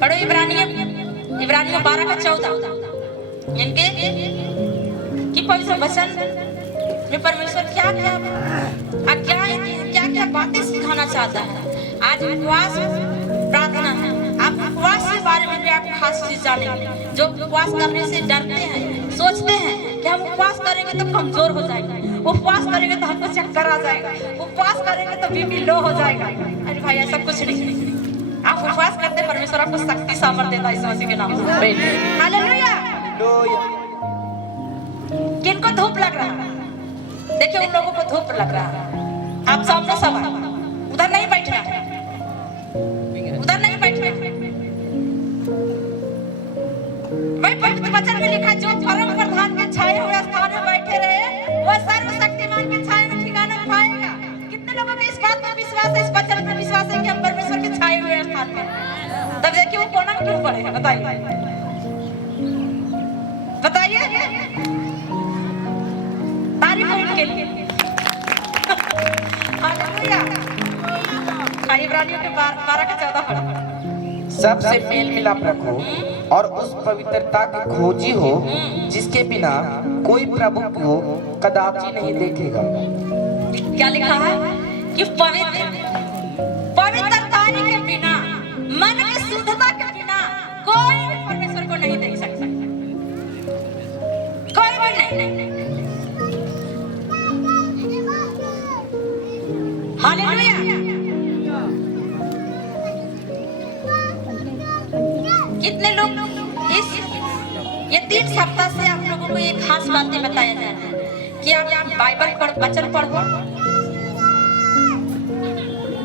पढ़ो इब्रानियों 12 का 14। इनके कि पवित्र वचन में परमेश्वर क्या क्या आज्ञाएं दी हैं, क्या क्या बातें सिखाना चाहता है। आज उपवास प्रार्थना है। आप उपवास के बारे में भी आप खास चीज जानेंगे। जो उपवास करने से डरते हैं, सोचते हैं कि हम उपवास करेंगे तो कमजोर हो जाएंगे, उपवास करेंगे तो हमको चक्कर आ जाएगा, उपवास करेंगे तो बीपी लो हो जाएगा। अरे भाई, ऐसा कुछ नहीं। आप उपवास करते, परमेश्वर आपको शक्ति सामर्थ्य देता है यीशु मसीह के नाम से। हालेलुया। किनको धूप लग रहा है? देखिए, उन लोगों को धूप लग रहा है। आप सामने सब है, उधर नहीं बैठना है, उधर नहीं बैठना है। भाई, पवित्र वचन में लिखा है, जो परम प्रधान के छाए हुए स्थान में बैठे रहे, वो सर्वशक्तिमान के छाए में ठिकाना पाएगा। कितने लोगों को इस बात पर विश्वास है, इस वचन पर विश्वास है कि हम परमेश्वर के छाए हुए स्थान में? तब देखिए वो कोना में क्यों पड़ेगा? बताइए बताइए। तारीफ है उनके लिए। हालेलुया। इब्रानियों के 12 का 14 पढ़ो। सबसे मेल मिलाप रखो और उस पवित्रता की खोजी हो जिसके बिना कोई प्रभु को कदापि नहीं देखेगा। क्या लिखा है? कि पवित्रता के बिना, मन की शुद्धता के बिना कोई परमेश्वर को नहीं देख सकता। कोई भी नहीं। हालेलुया। कितने लोग ये 3 सप्ताह से आप लोगों को एक खास बातें बताया जा रहा है कि आप बाइबल पढ़, वचन पढ़ो,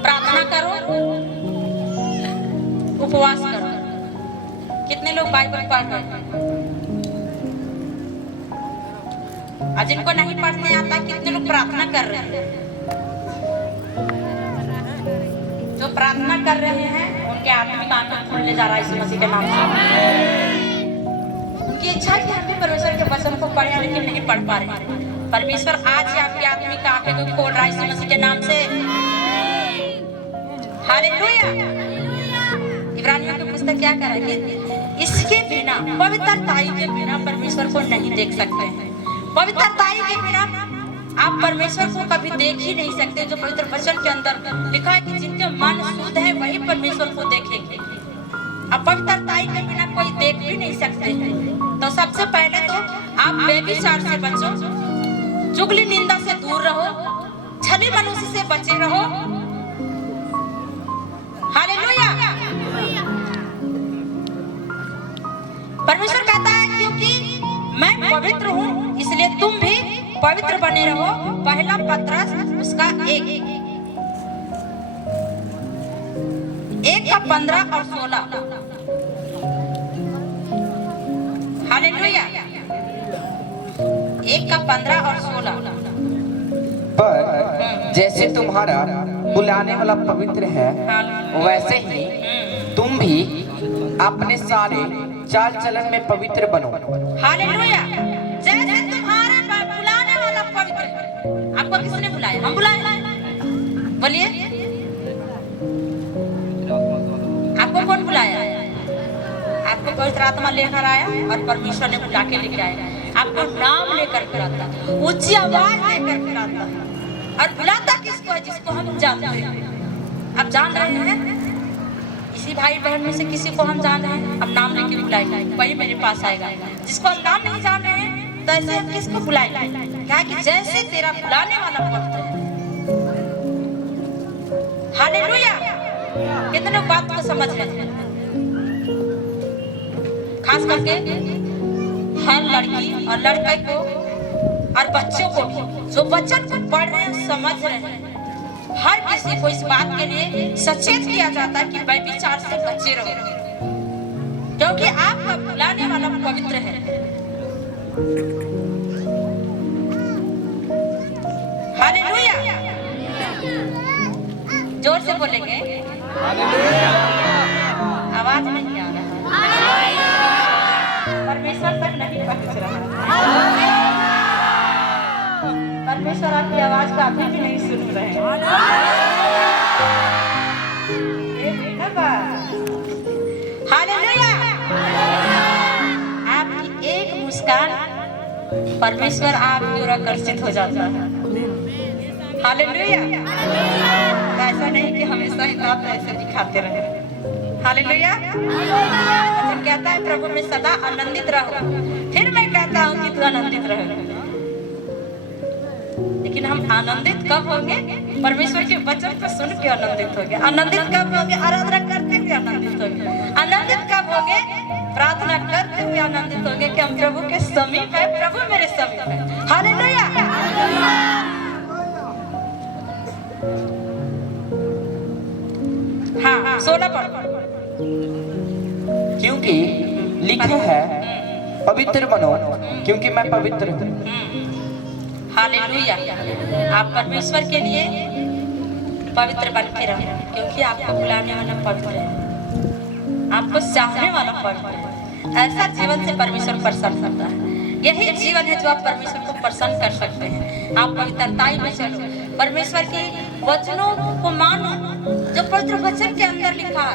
प्रार्थना करो, उपवास करो। कितने लोग बाइबल पढ़ रहे हैं? और जिनको नहीं पढ़ने आता, कितने लोग प्रार्थना कर रहे हैं? जो प्रार्थना कर रहे हैं उनके आत्मिक आंखें खुलने जा रहा है यीशु मसीह के नाम से। उनकी इच्छा है कि हम भी परमेश्वर के वचन को पढ़ें, लेकिन नहीं पढ़ पा रहे। परमेश्वर आज ही आपकी आत्मिक आंखें को खोल रहा है यीशु मसीह के नाम से। हालेलुया। इब्रानियों की पुस्तक क्या कह रही है? इसके बिना, पवित्रता के बिना परमेश्वर को नहीं देख सकते हैं। पवित्रता के बिना आप परमेश्वर को कभी देख ही नहीं सकते। जो पवित्र वचन के अंदर लिखा है कि जिनके मन शुद्ध है वही परमेश्वर को देखेंगे। अब पवित्रता के बिना कोई देख भी नहीं सकते हैं। तो सबसे पहले तो आप व्यभिचार से बचो, चुगली निंदा से दूर रहो, छली मनुष्य से बचे रहो। हालेलुया। परमेश्वर कहता है क्योंकि मैं पवित्र हूँ इसलिए तुम भी पवित्र बने रहो। पहला पत्रस उसका 1:15 और 16। हालेलुया। 1:15 और 16। पर जैसे तुम्हारा बुलाने वाला पवित्र है, वैसे ही तुम भी अपने सारे चाल चलन में पवित्र बनो। हालेलुया। जैसे तुम्हारे बुलाने वाला पवित्र है। आपको किसने बुलाया? हम बुलाए। बोलिए, आपको कौन बुलाया? आपको पवित्र आत्मा लेकर आया और परमेश्वर ने बुला के लेके आया। आपको नाम लेकर बुलाता, ऊंची आवाज लेकर बुलाता, और बुलाता किसको है? जिसको हम जानते हैं। आप जान रहे हैं? इसी भाई बहन में से किसी को हम जान रहे हैं, अब नाम लेके बुलाएंगे, वही मेरे पास आएगा। जिसको हम नाम नहीं जान रहे हैं, तो ऐसे हम किसको बुलाएंगे? क्या कि जैसे तेरा बुलाने वाला पवित्र है। हालेलुया। कितने बात को समझ रहे हैं? खास करके हर लड़की और लड़के को और बच्चों को भी जो वचन को पढ़ रहे हैं, समझ रहे हैं, हर किसी को इस बात के लिए सचेत किया जाता है कि व्यभिचार से बचे रहो, क्योंकि आपका बुलाने वाला पवित्र है। हालेलुया। जोर से बोलेंगे। आवाज नहीं आ रहा है, परमेश्वर तक नहीं पहुंच रहा। परमेश्वर आपकी आवाज को अभी भी नहीं सुन रहे हैं। हालेलुया। आपकी एक मुस्कान परमेश्वर आपकी ओर आकर्षित हो जाता है। हालेलुया। ऐसा नहीं कि हमेशा ही दांत ऐसे दिखाते रहे। हालेलुया। वचन कहता है प्रभु में सदा आनंदित रहो। फिर मैं कहता हूँ कि तू आनंदित रहो। लेकिन हम आनंदित कब होंगे? परमेश्वर के वचन को सुन के आनंदित होंगे। आनंदित कब होंगे? आराधना करते हुए आनंदित होंगे। आनंदित कब होंगे? प्रार्थना करते हुए आनंदित होंगे कि हम प्रभु के समीप है, प्रभु मेरे समीप है। हालेलुया। हाँ, 16 पढ़ो। क्योंकि लिखा है, पवित्र बनो क्योंकि मैं पवित्र हूँ। हालेलुया। आप परमेश्वर के लिए पवित्र बन के रहो, क्योंकि आपको बुलाने वाला पवित्र है, आपको चाहने वाला पवित्र है। ऐसा जीवन से परमेश्वर प्रसन्न होता है। यही जीवन है जो आप परमेश्वर को प्रसन्न कर सकते हैं। आप पवित्रताई में चलो, परमेश्वर के वचनों को मानो जो पवित्र वचन के अंदर लिखा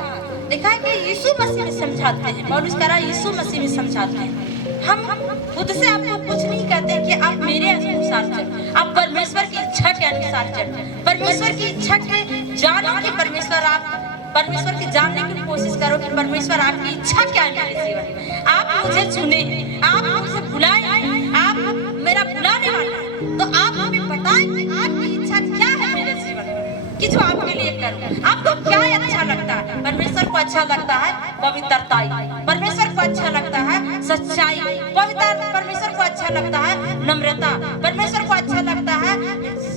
है कि यीशु मसीह में समझाते हैं। पौलुस कह रहा है यीशु मसीह में समझाते हैं। हम खुद से आपको कुछ नहीं कहते कि आप मेरे अनुसार चलो, आप परमेश्वर की इच्छा के अनुसार चलो। परमेश्वर की इच्छा के जानो कि परमेश्वर की जानने की कोशिश करो कि परमेश्वर आपकी इच्छा क्या है मेरे जीवन में। आप मुझे चुने, आप मुझे बुलाए, आप मेरा बुलाने वाला है, तो आप हमें बताएं कि आपकी इच्छा क्या है मेरे जीवन में, कि जो आपके लिए करूं। आपको क्या अच्छा लगता है? परमेश्वर को अच्छा लगता है पवित्रताई, परमेश्वर को अच्छा लगता है सच्चाई, पवित्र परमेश्वर को अच्छा लगता है नम्रता, परमेश्वर को अच्छा लगता है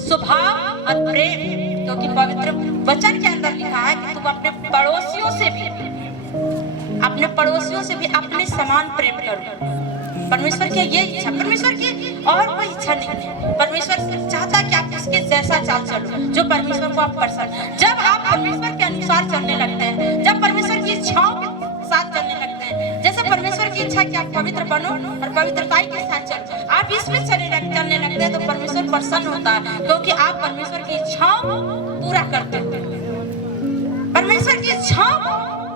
स्वभाव और प्रेम। क्योंकि पवित्र वचन के अंदर लिखा है कि तुम अपने पड़ोसियों से भी अपने समान प्रेम करो। परमेश्वर की ये इच्छा, परमेश्वर की और कोई इच्छा नहीं है। परमेश्वर चाहता है कि आप उसके जैसा चाल चलो जो परमेश्वर को आप पसंद। जब आप परमेश्वर के अनुसार चलने लगते हैं, जब परमेश्वर की इच्छाओं के साथ चलने लगते हैं, जैसे परमेश्वर की इच्छा कि आप पवित्र बनो और पवित्रताई के साथ चलो, आप इसमें चलने लगते हैं, तो परमेश्वर प्रसन्न होता है, क्योंकि आप परमेश्वर की इच्छाओं पूरा करते हो। परमेश्वर की इच्छाओं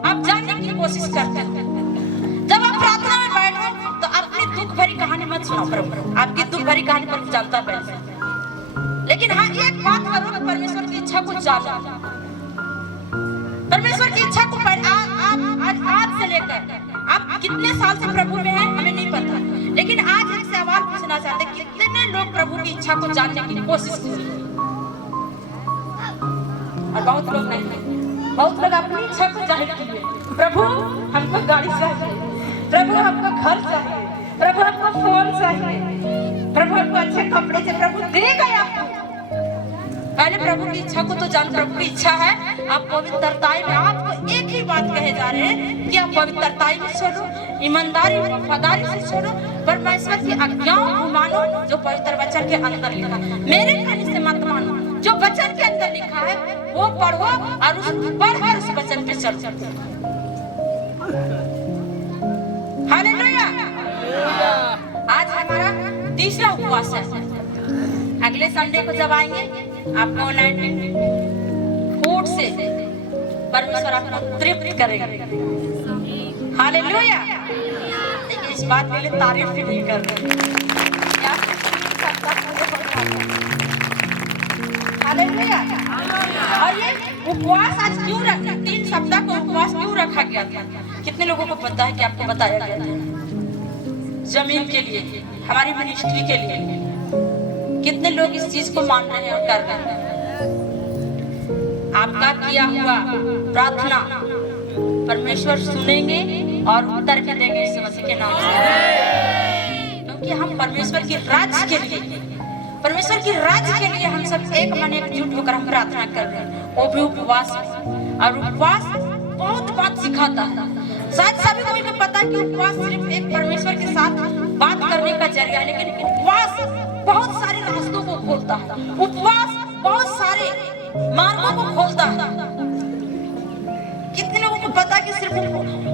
आप जानने की कोशिश करते हो। जब आप प्रार्थना में बैठो तो अपनी दुख भरी कहानी मत सुनाओ प्रभु, आपकी दुख भरी कहानी प्रभु जानता है। लेकिन हाँ, एक बात करो कि परमेश्वर की इच्छा को जानो। परमेश्वर की इच्छा को आज से लेकर आप कितने साल से प्रभु में हैं हमें नहीं पता, लेकिन आज एक सवाल पूछना चाहते हैं, कितने लोग प्रभु की इच्छा को जानने की कोशिश की और बहुत लोग नहीं, बहुत लोग अपनी इच्छा को जाहिर किए, प्रभु हमको गाड़ी चाहिए, प्रभु हमको घर चाहिए, प्रभु हमको फोन चाहिए, प्रभु हमको अच्छे कपड़े चाहिए, प्रभु देगा आपको। पहले प्रभु की इच्छा को तो जान, प्रभु की इच्छा है आप पवित्रताई में, आपको एक ही बात कहे जा रहे हैं कि आप पवित्रताई में छोड़ो, ईमानदारी वफादारी से छोड़ो, परमेश्वर की आज्ञाओं को मानो जो पवित्र वचन के अंदर लिखा है। मेरे कहने से मत मानो, जो वचन के अंदर लिखा है वो पढ़ो और उस पढ़कर उस वचन पे चलो। हालेलुया। आज हमारा तीसरा उपवास है। अगले संडे को जब आएंगे आपको ऑनलाइन फूड से परमेश्वर आपको तृप्त करेगा। हालेलुया। लेकिन इस बात के लिए तारीफ भी नहीं कर रहे। हालेलुया। और ये उपवास आज क्यों रखा, 3 सप्ताह का उपवास क्यों रखा गया था? कितने लोगों को पता है कि आपको बताया गया था? जमीन के लिए, हमारी मिनिस्ट्री के लिए। कितने लोग इस चीज को मान रहे हैं और कर रहे हैं? आपका किया हुआ प्रार्थना परमेश्वर सुनेंगे और उत्तर भी देंगे यीशु मसीह के नाम से, क्योंकि हम परमेश्वर की राज्य के लिए, परमेश्वर की राज्य के लिए हम सब एक मन एकजुट होकर हम प्रार्थना कर रहे हैं, वो भी उपवास में। और उपवास बहुत बात सिखाता है। शायद सभी को पता है कि उपवास सिर्फ एक परमेश्वर के साथ बात करने का जरिया है, लेकिन उपवास बहुत सारे रास्तों को खोलता है। उपवास बहुत सारे मार्गों को खोलता है। कितने लोगों को पता है कि सिर्फ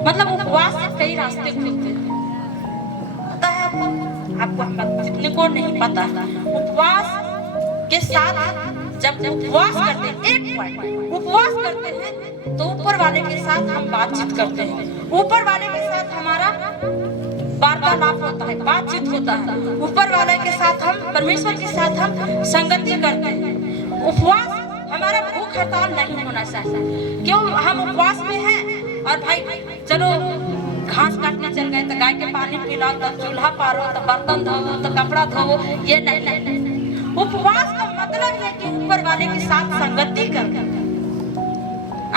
मतलब उपवास से कई रास्ते खुलते हैं? पता है आपको जितने को नहीं पता है, उपवास के साथ जब उपवास करते हैं, एक पॉइंट उपवास करते हैं तो ऊपर वाले के साथ हम बातचीत करते हैं, ऊपर वाले के साथ हमारा वार्तालाप होता है, बातचीत होता है, ऊपर वाले के साथ हम, परमेश्वर के साथ हम संगति करते हैं। उपवास हमारा भूख हड़ताल नहीं होना चाहिए। क्यों हम उपवास में हैं और भाई चलो घास काटने चल गए तो गाय के पानी पिलाओ, तो चूल्हा पारो, तो बर्तन धो, तो कपड़ा धो, ये नहीं। उपवास का मतलब है कि ऊपर वाले के साथ संगति कर।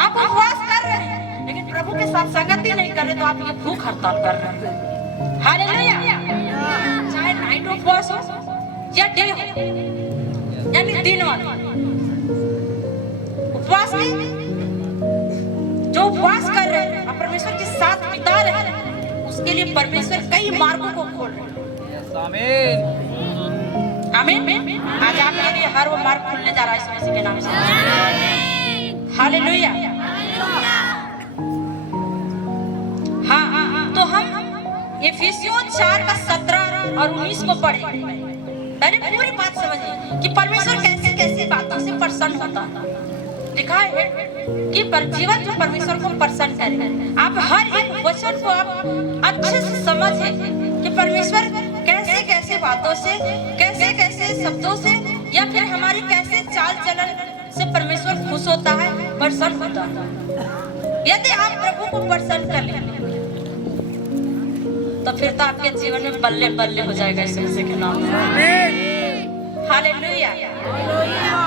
आप उपवास कर रहे हैं लेकिन प्रभु के साथ संगति नहीं कर रहे तो आप ये भूख हड़ताल कर रहे हैं। हालेलुया। चाहे नाइट उपवास हो या डे हो, यानी दिन वाला उपवास में जो उपवास कर रहे हैं और परमेश्वर के साथ बिता रहे हैं, उसके लिए परमेश्वर कई मार्गों को खोल रहे हैं। आमीन। आमीन। आज आपके लिए हर वो मार्ग खुलने जा रहा है यीशु मसीह के नाम से। हालेलुया। हाँ, तो हम इफिसियों 4 का 17 और 19 को पढ़ेंगे। पहले पूरी बात समझिए कि परमेश्वर कैसे कैसे बातों से प्रसन्न होता है। लिखा है कि जीवन जो परमेश्वर को प्रसन्न करे। आप हर एक वचन को आप अच्छे से समझे कि परमेश्वर कैसे कैसे बातों से, कैसे कैसे शब्दों से, या फिर हमारी कैसे चाल चलन से परमेश्वर खुश होता है, प्रसन्न होता है। यदि आप प्रभु को प्रसन्न कर लेंगे तो फिर तो आपके जीवन में बल्ले बल्ले हो जाएगा यीशु मसीह के नाम से। हालेलुया।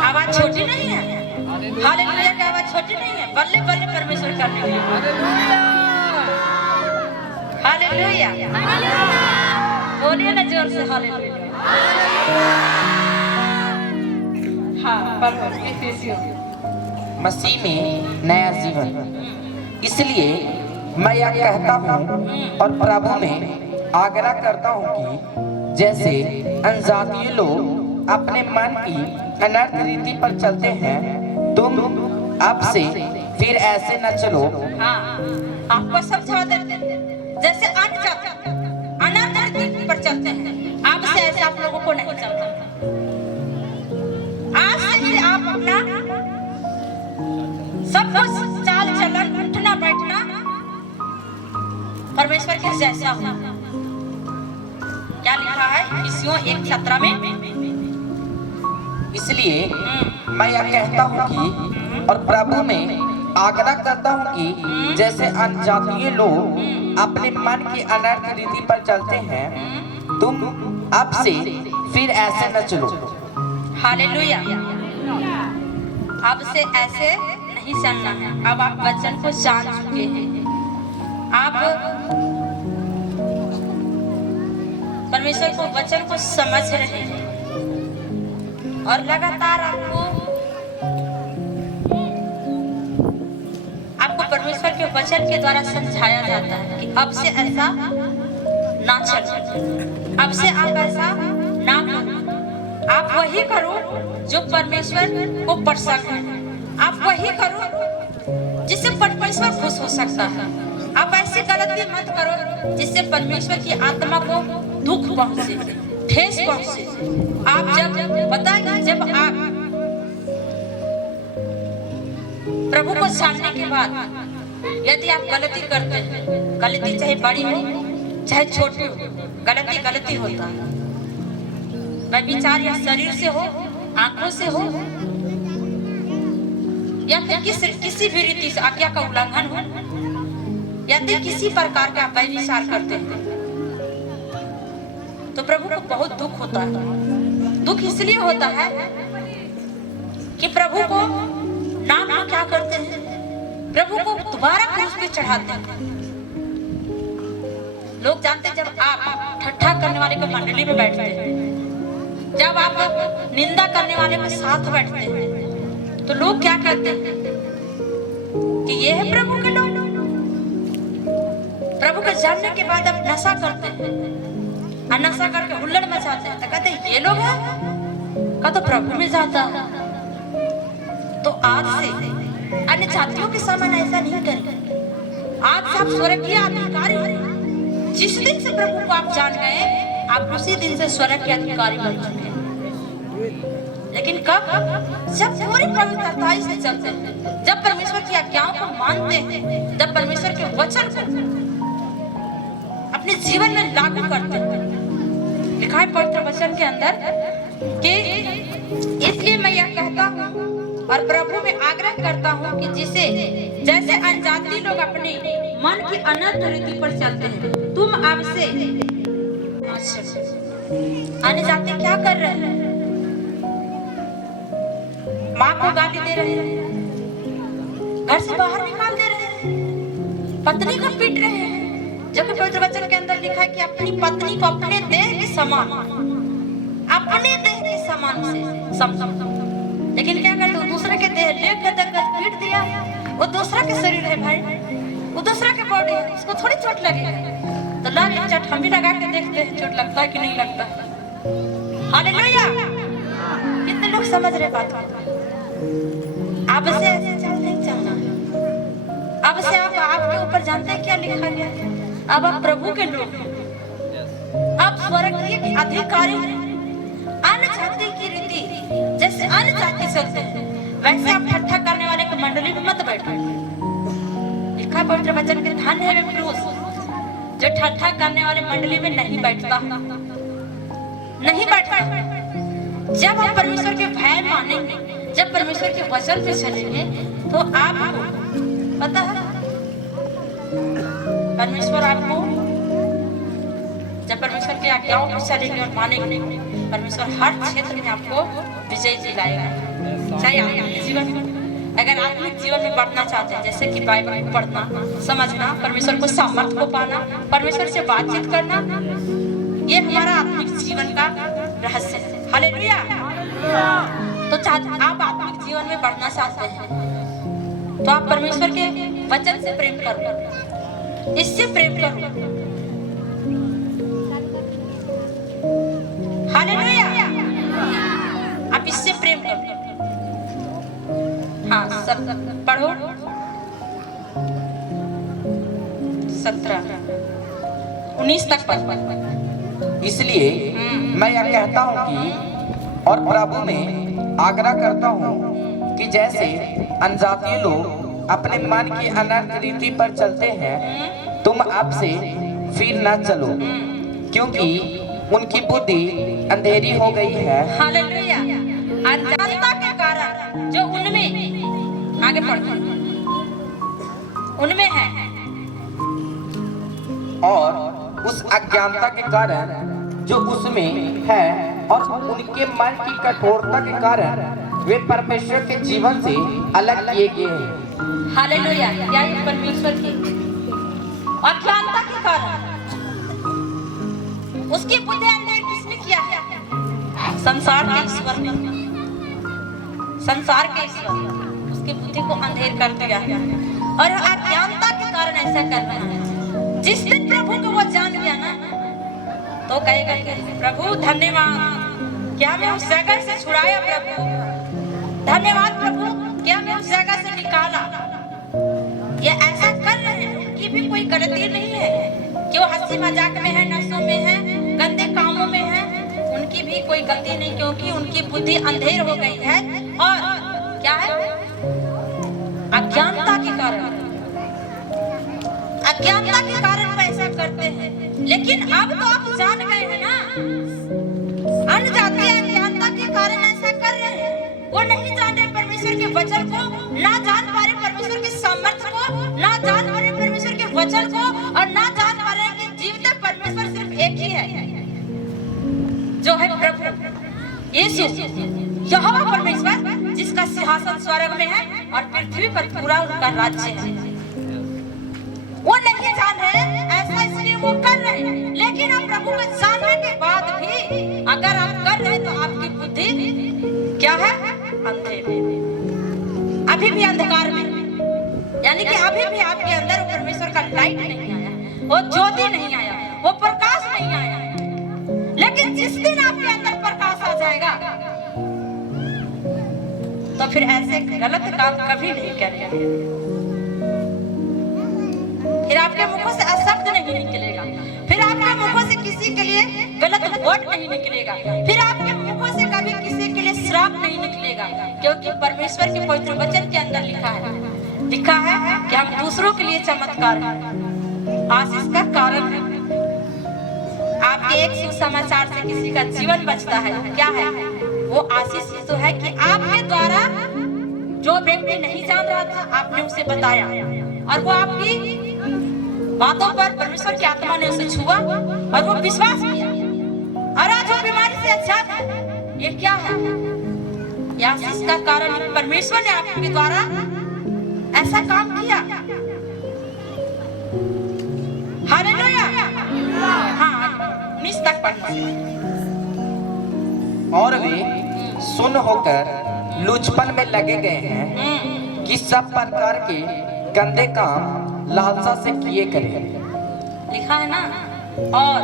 आवाज छोटी नहीं है। हालेलुया की आवाज छोटी नहीं है। बल्ले बल्ले परमेश्वर करने के लिए। हालेलुया। बोलिए ना जोर से हालेलुया। हाँ, मसीह में नया जीवन। इसलिए मैं यह कहता हूँ और प्रभु में आग्रह करता हूँ कि जैसे अनजातीय लोग अपने मन की अनर्थ रीति पर चलते हैं, तुम अब से फिर ऐसे न चलो। हाँ, आपको समझा देते हैं। जैसे अनर्थ रीति पर चलते हैं, आप से ऐसे आप लोगों को नहीं चलता। आज से ही आप अपना सब कुछ चाल चलन, उठना बैठना परमेश्वर के जैसा हो। क्या लिखा है इफिसियों 1:17 में? इसलिए मैं यह कहता हूँ कि और प्रभु में आग्रह करता हूँ कि जैसे अनजातीय लोग अपने मन की अनर्थ रीति पर चलते हैं, तुम अब से फिर ऐसे न चलो। हालेलुया। अब से ऐसे नहीं चलना है। अब आप वचन को जान चुके हैं। आप परमेश्वर को वचन को समझ रहे हैं और लगातार आपको परमेश्वर के वचन के द्वारा समझाया जाता है कि अब से ऐसा ना चलो, अब से आप ऐसा ना करो, आप वही करो जो परमेश्वर को पसंद है, आप वही करो जिससे परमेश्वर खुश हो सकता है। आप ऐसी गलती मत करो जिससे परमेश्वर की आत्मा को दुख पहुंचे, ठेस पहुंचे। आप जब पता है जब आप प्रभु को जानने के बाद यदि आप गलती करते हैं, गलती चाहे बड़ी हो चाहे छोटी हो, गलती गलती होता है। वह विचार या शरीर से हो, आंखों से हो, या फिर किसी भी रीति से आज्ञा का उल्लंघन हो, यदि किसी प्रकार का आप विचार करते हैं तो प्रभु को बहुत दुख होता है। दुख इसलिए होता है कि प्रभु को नाम क्या करते हैं, प्रभु को दोबारा क्रूस पे चढ़ाते हैं। लोग जानते हैं जब आप ठट्ठा करने वाले के मंडली में बैठते हैं, जब आप निंदा करने वाले के साथ बैठते हैं, तो लोग क्या कहते हैं कि ये है प्रभु के लोग। प्रभु को जानने के बाद आप नशा करते हैं और नशा करके हुल्लड़ मचाते हैं, तो कहते हैं ये लोग हैं का तो प्रभु में जाता है। तो आज से अन्य जातियों के समान ऐसा नहीं करें। आज से आप स्वर्गीय अधिकारी हैं। जिस दिन से प्रभु को आप जान गए, आप उसी दिन से स्वर्ग के अधिकारी बन चुके हैं। लेकिन कब? जब पूरी पवित्रता से चलते हैं, जब परमेश्वर की आज्ञाओं को मानते हैं, जब परमेश्वर के वचन को अपने जीवन में लागू करते हैं। लिखा है पवित्र वचन के अंदर कि इसलिए मैं यह कहता हूँ और प्रभु में आग्रह करता हूँ कि जिसे जैसे अनजाति लोग अपने मन की अनर्थ रीति पर चलते हैं, तुम अब से। अनजाति क्या कर रहे हैं? माँ को गाली दे रहे हैं, घर से बाहर निकाल दे रहे हैं, पत्नी को पीट रहे हैं। जबकि पवित्र वचन के अंदर लिखा है कि अपनी पत्नी को अपने देह के समान, अपने देह के समान से समझो। लेकिन क्या करते हो? दूसरे के देह लेकर पीट दिया। वो दूसरा के शरीर है भाई, वो दूसरा के बॉडी है, उसको थोड़ी चोट लगेगा। तो ला एक चोट हम भी लगा के देखते हैं, चोट लगता है कि नहीं लगता। हालेलुया। कितने लोग समझ रहे बात को? अब से ऐसे नहीं चलना है। अब से आप आपके ऊपर जानते हैं क्या लिखा गया है? अब आप प्रभु के लोग हैं, आप स्वर्गीय अधिकारी हैं। अन्य जाति की रीति जैसे अन्य जाति चलते हैं, वैसे आप ठट्ठा करने वाले की मंडली में मत बैठो। लिखा पवित्र वचन के धन्य है वे पुरुष जो ठट्ठा करने वाले मंडली में नहीं बैठता, नहीं बैठता। जब आप परमेश्वर के भय मानेंगे, जब परमेश्वर के वचन पे चलेंगे, तो आपको पता है परमेश्वर आपको, जब परमेश्वर की आज्ञाओं पर चलेंगे और मानेंगे, परमेश्वर हर क्षेत्र में आपको विजय दिलाएगा। चाहे आत्मिक जीवन में, अगर आत्मिक जीवन में बढ़ना चाहते हैं, जैसे कि बाइबल को पढ़ना, समझना, परमेश्वर को सामर्थ्य को पाना, परमेश्वर से बातचीत करना, ये हमारा आत्मिक जीवन का रहस्य है। हालेलुया। तो आप आत्मिक जीवन में बढ़ना चाहते हैं, तो आप परमेश्वर के वचन से प्रेम करो, इससे प्रेम करो। हालेलुया। आप इससे प्रेम करो। हाँ, सब पढ़ो। 17, 19 तक पढ़ो। इसलिए मैं यह कहता हूँ कि और प्रभु में आग्रह करता हूँ कि जैसे अनजातीय लोग अपने मन की अनर्थ रीति पर चलते हैं, तुम अब से फिर न चलो, क्योंकि उनकी बुद्धि अंधेरी हो गई है। हालेलुया। अज्ञानता के कारण जो उनमें, आगे पढ़ो, उनमें है, और उस अज्ञानता के कारण जो उसमें है और उनके मन की कठोरता के कारण वे परमेश्वर के जीवन से अलग किए गए हैं। हालेलुया। क्या ये परमेश्वर की अज्ञानता के कारण उसकी बुद्धि अंधेर किसने किया है? संसार के ईश्वर ने, संसार के ईश्वर उसकी बुद्धि को अंधेर कर दिया है और अज्ञानता के कारण ऐसा कर रहा है। जिस दिन प्रभु को वो जान गया ना तो कहेगा कि प्रभु धन्यवाद, क्या मैं उस जगह से छुड़ाया प्रभु, धन्यवाद प्रभु, क्या मैं उस जगह से निकाला। ये ऐसा कर रहे हैं, उनकी भी कोई गलती नहीं है कि वो हंसी मजाक में है, नशों में है, गंदे कामों में है, उनकी भी कोई गलती नहीं, क्योंकि उनकी बुद्धि अंधेर हो गई है और क्या है? अज्ञानता के कारण, अज्ञानता के कारण वो ऐसा करते हैं। लेकिन अब तो आप जान गए हैं ना, अन्य जाति अज्ञानता के कारण ऐसा कर रहे हैं। वो नहीं जान रहे परमेश्वर के वचन को, ना जान पा रहे परमेश्वर के सामर्थ्य को, ना जान पा रहे परमेश्वर के वचन को और ना जान पा रहे कि जीवित परमेश्वर सिर्फ एक ही है, जो है प्रभु यीशु, यहोवा परमेश्वर, जिसका सिंहासन स्वर्ग में है और पृथ्वी पर पूरा उनका राज्य है। वो नहीं जान रहे, ऐसा इसलिए वो कर रहे हैं। लेकिन आप प्रभु को जानने के बाद भी अगर आप कर रहे तो आपकी बुद्धि क्या है? अंधेर, अभी भी अंधकार में, यानी कि अभी भी आपके अंदर वो परमेश्वर का लाइट नहीं आया, वो ज्योति नहीं आया, वो प्रकाश नहीं आया। लेकिन जिस दिन आपके अंदर प्रकाश आ जाएगा तो फिर ऐसे गलत काम कभी नहीं करेंगे, फिर आपके मुखों से अशब्द नहीं निकलेगा, फिर आपके मुखों से किसी के लिए गलत वर्ड नहीं निकलेगा, फिर आपके मुखों से कभी किसी के लिए श्राप नहीं निकलेगा, क्योंकि परमेश्वर के पवित्र वचन के अंदर लिखा है कि हम दूसरों के लिए चमत्कार हैं, आशीष का कारण है। आपके एक सुसमाचार से किसी का जीवन बचता है, क्या है वो? आशीष तो है कि आपके द्वारा जो व्यक्ति नहीं जान रहा था आपने उसे बताया और वो आपकी बातों पर परमेश्वर की आत्मा ने उसे छुआ और वो विश्वास किया और आज वो बीमारी से अच्छा है। ये क्या है? ये आशीष का कारण परमेश्वर ने आपके द्वारा ऐसा काम किया। हालेलुया। हाँ, 19 तक पढ़ना। और वे सुन होकर लुचपन में लगे गए हैं कि सब प्रकार के गंदे काम लालसा से किए करें। लिखा है ना, और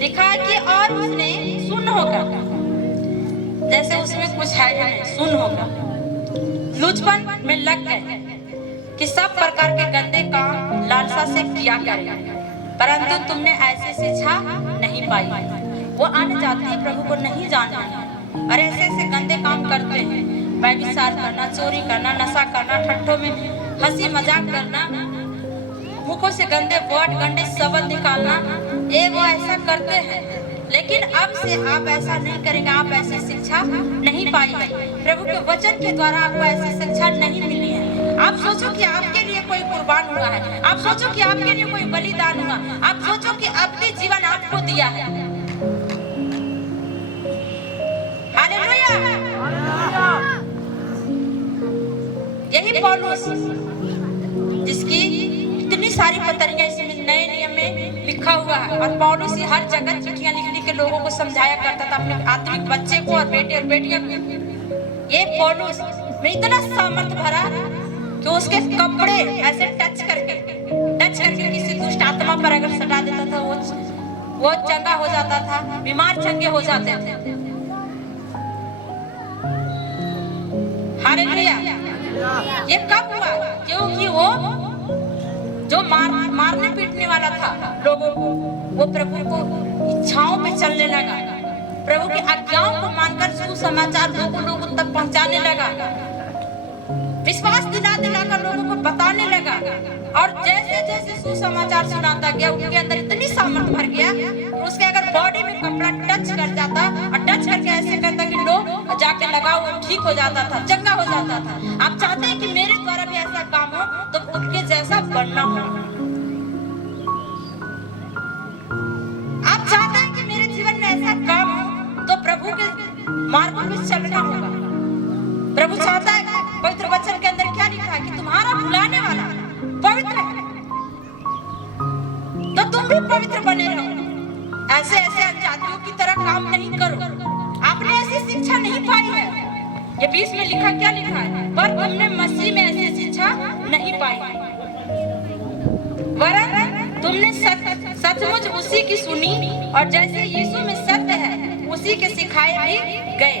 लिखा है कि और उसने सुन होकर, जैसे उसमें कुछ है नहीं, सुन होकर लुचपन में लग गए कि सब प्रकार के गंदे काम लालसा से किया करें, परंतु तुमने ऐसी शिक्षा नहीं पाई। वो अन्य जाति प्रभु को नहीं जाना और ऐसे ऐसे गंदे काम करते हैं, व्यभिचार करना, चोरी करना, नशा करना, ठट्ठों में हंसी मजाक करना, मुखों से गंदे वर्ड, गंदे शब्द निकालना, ये वो ऐसा करते हैं। लेकिन अब से आप ऐसा नहीं करेंगे, आप ऐसी शिक्षा नहीं पाई है। प्रभु के वचन के द्वारा आपको ऐसी शिक्षा नहीं मिली है। आप सोचो कि आपके लिए कोई कुर्बान हुआ है, आप सोचो कि आपके लिए कोई बलिदान हुआ, आप सोचो कि अपनी जीवन आपको दिया है। हालेलुया। यही पौलुस, जिसकी इतनी सारी पत्रियां इसमें नए नियम में लिखा हुआ है, और पौलुस ही हर जगह चिट्ठियां लिख के लोगों को समझाया करता था, अपने आत्मिक बच्चे को और बेटे और बेटियों को। ये पौलुस में इतना सामर्थ भरा कि उसके कपड़े ऐसे टच करके किसी दुष्ट आत्मा पर अगर सटा देता था, वो चंगा हो जाता था, बीमार चंगे हो जाते थे। हालेलुया। ये कब हुआ? क्योंकि वो जो मारने पीटने वाला था लोगों को, वो प्रभु को इच्छाओं पे चलने लगा, प्रभु की आज्ञाओं को मानकर सुसमाचार लोगों तक पहुंचाने लगा, विश्वास दिलाकर लोगों को बताने लगा। और जैसे जैसे सुसमाचार सुनाता गया, उनके अंदर इतनी सामर्थ भर गया, उसके अगर बॉडी में कपड़ा टच कर जाता और टच करके ऐसे करता कि लोग जाके लगाओ ठीक हो जाता था, चंगा हो जाता था। आप चाहते हैं कि मेरे द्वारा भी ऐसा काम हो तो उनके जैसा बनना हो। आप चाहते हैं कि मेरे जीवन में ऐसा काम हो तो प्रभु के मार्गों में चलना होगा। प्रभु चाहता है, पवित्र वचन के अंदर क्या लिखा है कि तुम्हारा बुलाने वाला पवित्र है, तो तुम भी पवित्र बने रहो। ऐसे ऐसे अनजातियों की तरह काम नहीं करो। आपने ऐसी शिक्षा नहीं पाई है। ये 20 में लिखा, क्या लिखा है? पर तुमने मसीह में ऐसी शिक्षा नहीं पाई, वरन तुमने सचमुच उसी की सुनी और जैसे यीशु में सत्य है उसी के सिखाए भी गए।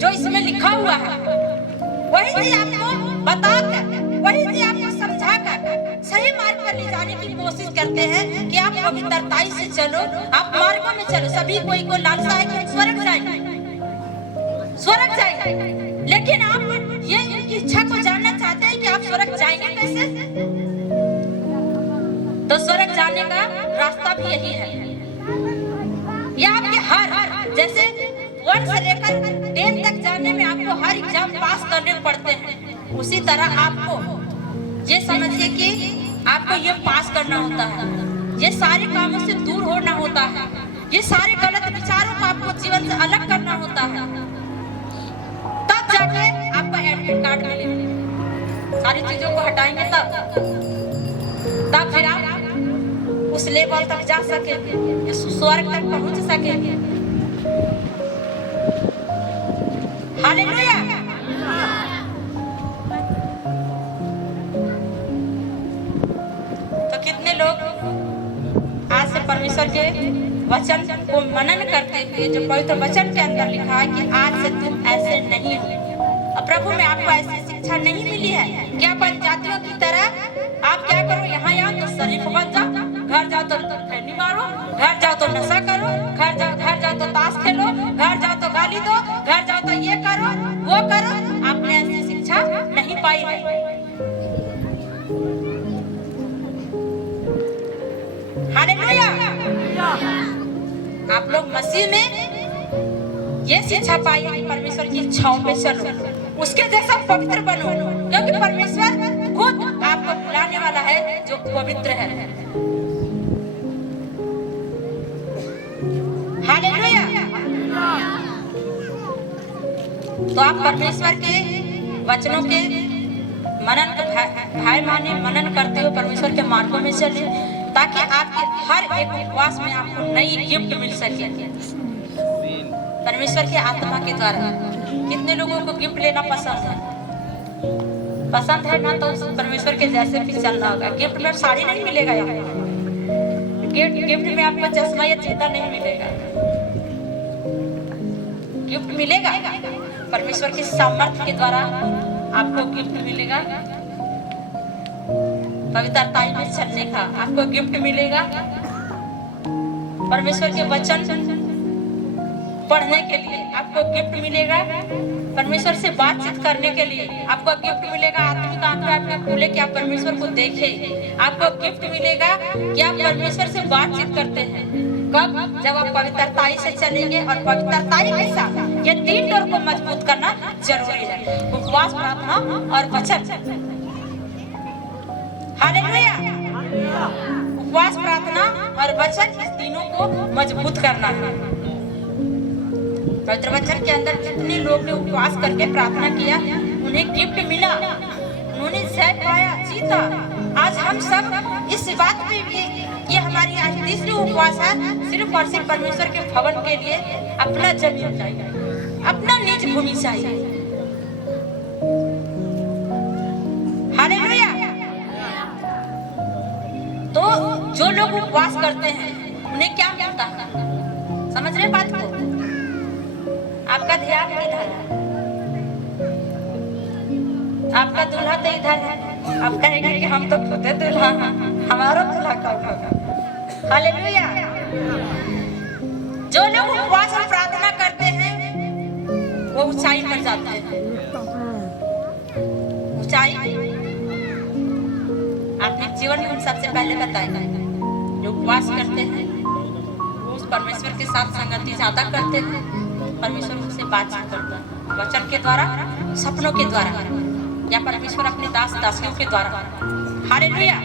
जो इसमें लिखा हुआ है वही चीज आपको बताकर, वही चीज आपको समझाकर सही मार्ग पर ले जाने की कोशिश करते हैं कि आप पवित्रताई से चलो, आप मार्गों में चलो। सभी को लालसा है कि स्वर्ग जाएंगे, लेकिन आप ये इनकी इच्छा को जानना चाहते हैं कि आप स्वर्ग जाएंगे कैसे? तो स्वर्ग जाने का रास्ता भी यही है। ये आपके हर जैसे 1 से लेकर 10 तक जाने में आपको हर एग्जाम पास करने पड़ते हैं, उसी तरह आपको ये समझिए कि आपको ये पास करना होता है, ये सारे कामों से दूर होना होता है, ये सारे गलत विचारों को आपको जीवन से अलग करना होता है, तब जाके आपको एडमिट कार्ड मिलेगा। सारी चीजों को हटाएंगे तब फिर आप उस लेवल तक जा सकेंगे, स्वर्ग तक पहुंच सकेंगे। हालेलुया। तो कितने लोग आज से परमेश्वर के वचन को मनन करते हुए, जो पवित्र वचन के अंदर लिखा है कि आज से तुम ऐसे नहीं हो। और प्रभु में आपको ऐसी शिक्षा नहीं मिली है कि आप जातियों की तरह आप क्या करो, यहाँ तो शरीफ बन जाओ, घर जाओ तो खैनी मारो, घर जाओ तो नशा करो, घर जाओ तो ताश खेलो, घर जाओ तो गाली दो, घर जाओ तो ये करो वो करो। आपने ऐसी शिक्षा नहीं पाई है। हालेलुया। आप लोग मसीह में ये शिक्षा पाई है कि परमेश्वर की इच्छाओं में चलो, उसके जैसा पवित्र बनो, क्योंकि परमेश्वर खुद आपको बुलाने वाला है जो पवित्र है। हालेलुया। तो आप परमेश्वर के वचनों के मनन भाई माने मनन करते हुए परमेश्वर के मार्गों में चले, ताकि आपके हर एक उपवास में आपको नई गिफ्ट मिल सके परमेश्वर के आत्मा के द्वारा। कितने लोगों को गिफ्ट लेना पसंद है ना? तो परमेश्वर के जैसे भी चलना होगा। गिफ्ट में साड़ी नहीं मिलेगा, यहाँ गिफ्ट में आपको चश्मा या जूता नहीं मिलेगा। गिफ्ट मिलेगा परमेश्वर के सामर्थ्य के द्वारा, आपको गिफ्ट मिलेगा पवित्रताई में चलने का, आपको गिफ्ट मिलेगा परमेश्वर के वचन पढ़ने के लिए, आपको गिफ्ट मिलेगा परमेश्वर से बातचीत करने के लिए, आपको गिफ्ट मिलेगा आत्मिक आंखें आपके खुले कि आप परमेश्वर को देखें। आपको गिफ्ट मिलेगा कि आप परमेश्वर से बातचीत करते हैं। कब? जब आप पवित्रताई से चलेंगे। और पवित्रताई के साथ ये 3 डोर को मजबूत करना जरूरी है, उपवास, प्रार्थना और वचन। हालेलुया। उपवास, प्रार्थना और वचन, इस तीनों को मजबूत करना है। पवित्र वचन के अंदर जितने लोग ने उपवास करके प्रार्थना किया, उन्हें गिफ्ट मिला, उन्होंने जय पाया, जीता। आज हम सब इस बात पे भी, ये हमारी आज तीसरी उपवास है, सिर्फ और सिर्फ परमेश्वर के भवन के लिए अपना जमीन चाहिए, अपना निज भूमि चाहिए। हालेलुया। तो जो लोग उपवास करते हैं उन्हें क्या मिलता है? समझ रहे बात को? आपका ध्यान इधर है, आपका दूल्हा तो इधर है। आप कहेंगे कि हम तो खुद दूल्हा हैं, हमारा दूल्हा कब होगा? हालेलुया। जो लोग उपवास और प्रार्थना करते हैं वो ऊंचाई पर जाते हैं। ऊंचाई आत्मिक जीवन में हम सबसे पहले बताएगा, जो उपवास करते हैं वो उस परमेश्वर के साथ संगति ज्यादा करते हैं। परमेश्वर उनसे बातचीत करता है, वचन के द्वारा, सपनों के द्वारा, या परमेश्वर अपने दास दासियों के द्वारा। हालेलुया।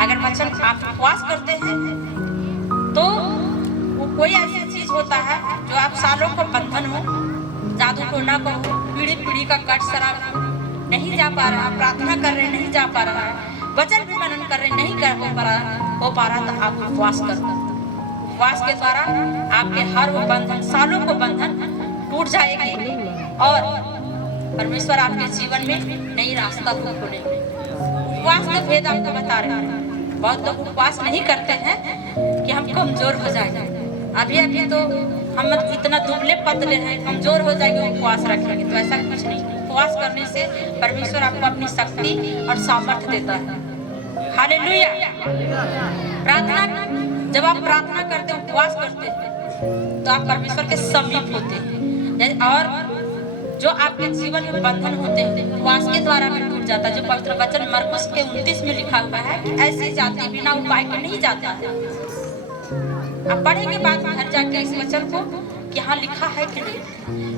अगर वचन आप उपवास करते हैं तो वो कोई ऐसी चीज होता है जो आप सालों को बंधन हो, जादू टोना को, पीढ़ी पीढ़ी का कट शराब नहीं जा पा रहा, प्रार्थना कर रहे नहीं जा पा रहा है, वचन भी मनन कर रहे नहीं कर हो पा रहा, तो आप उपवास करो। उपवास के द्वारा आपके हर वो बंधन, सालों को बंधन टूट जाएगी और परमेश्वर आपके जीवन में नई रास्ता खोलेंगे। उपवास का भेद आपको बता रहे हैं। बहुत लोग उपवास नहीं करते हैं कि हम कमजोर हो जाएंगे। अभी अभी तो हम इतना दुबले पतले हैं, कमजोर हो जाएंगे उपवास रखेंगे, तो ऐसा कुछ नहीं। उपवास करने से परमेश्वर आपको अपनी शक्ति और सामर्थ्य देता है। हालेलुया। प्रार्थना, जब आप प्रार्थना करते हैं, उपवास करते हैं, तो आप परमेश्वर के समीप होते हैं और जो आपके जीवन में बंधन होते हैं उपवास के द्वारा में टूट जाता है। जो पवित्र वचन मरकुस के 29 में लिखा हुआ है कि ऐसी जाति बिना उपाय के नहीं जाता है। आप पढ़ेंगे बाद में घर जाके इस वचन को कि यहाँ लिखा है कि नहीं।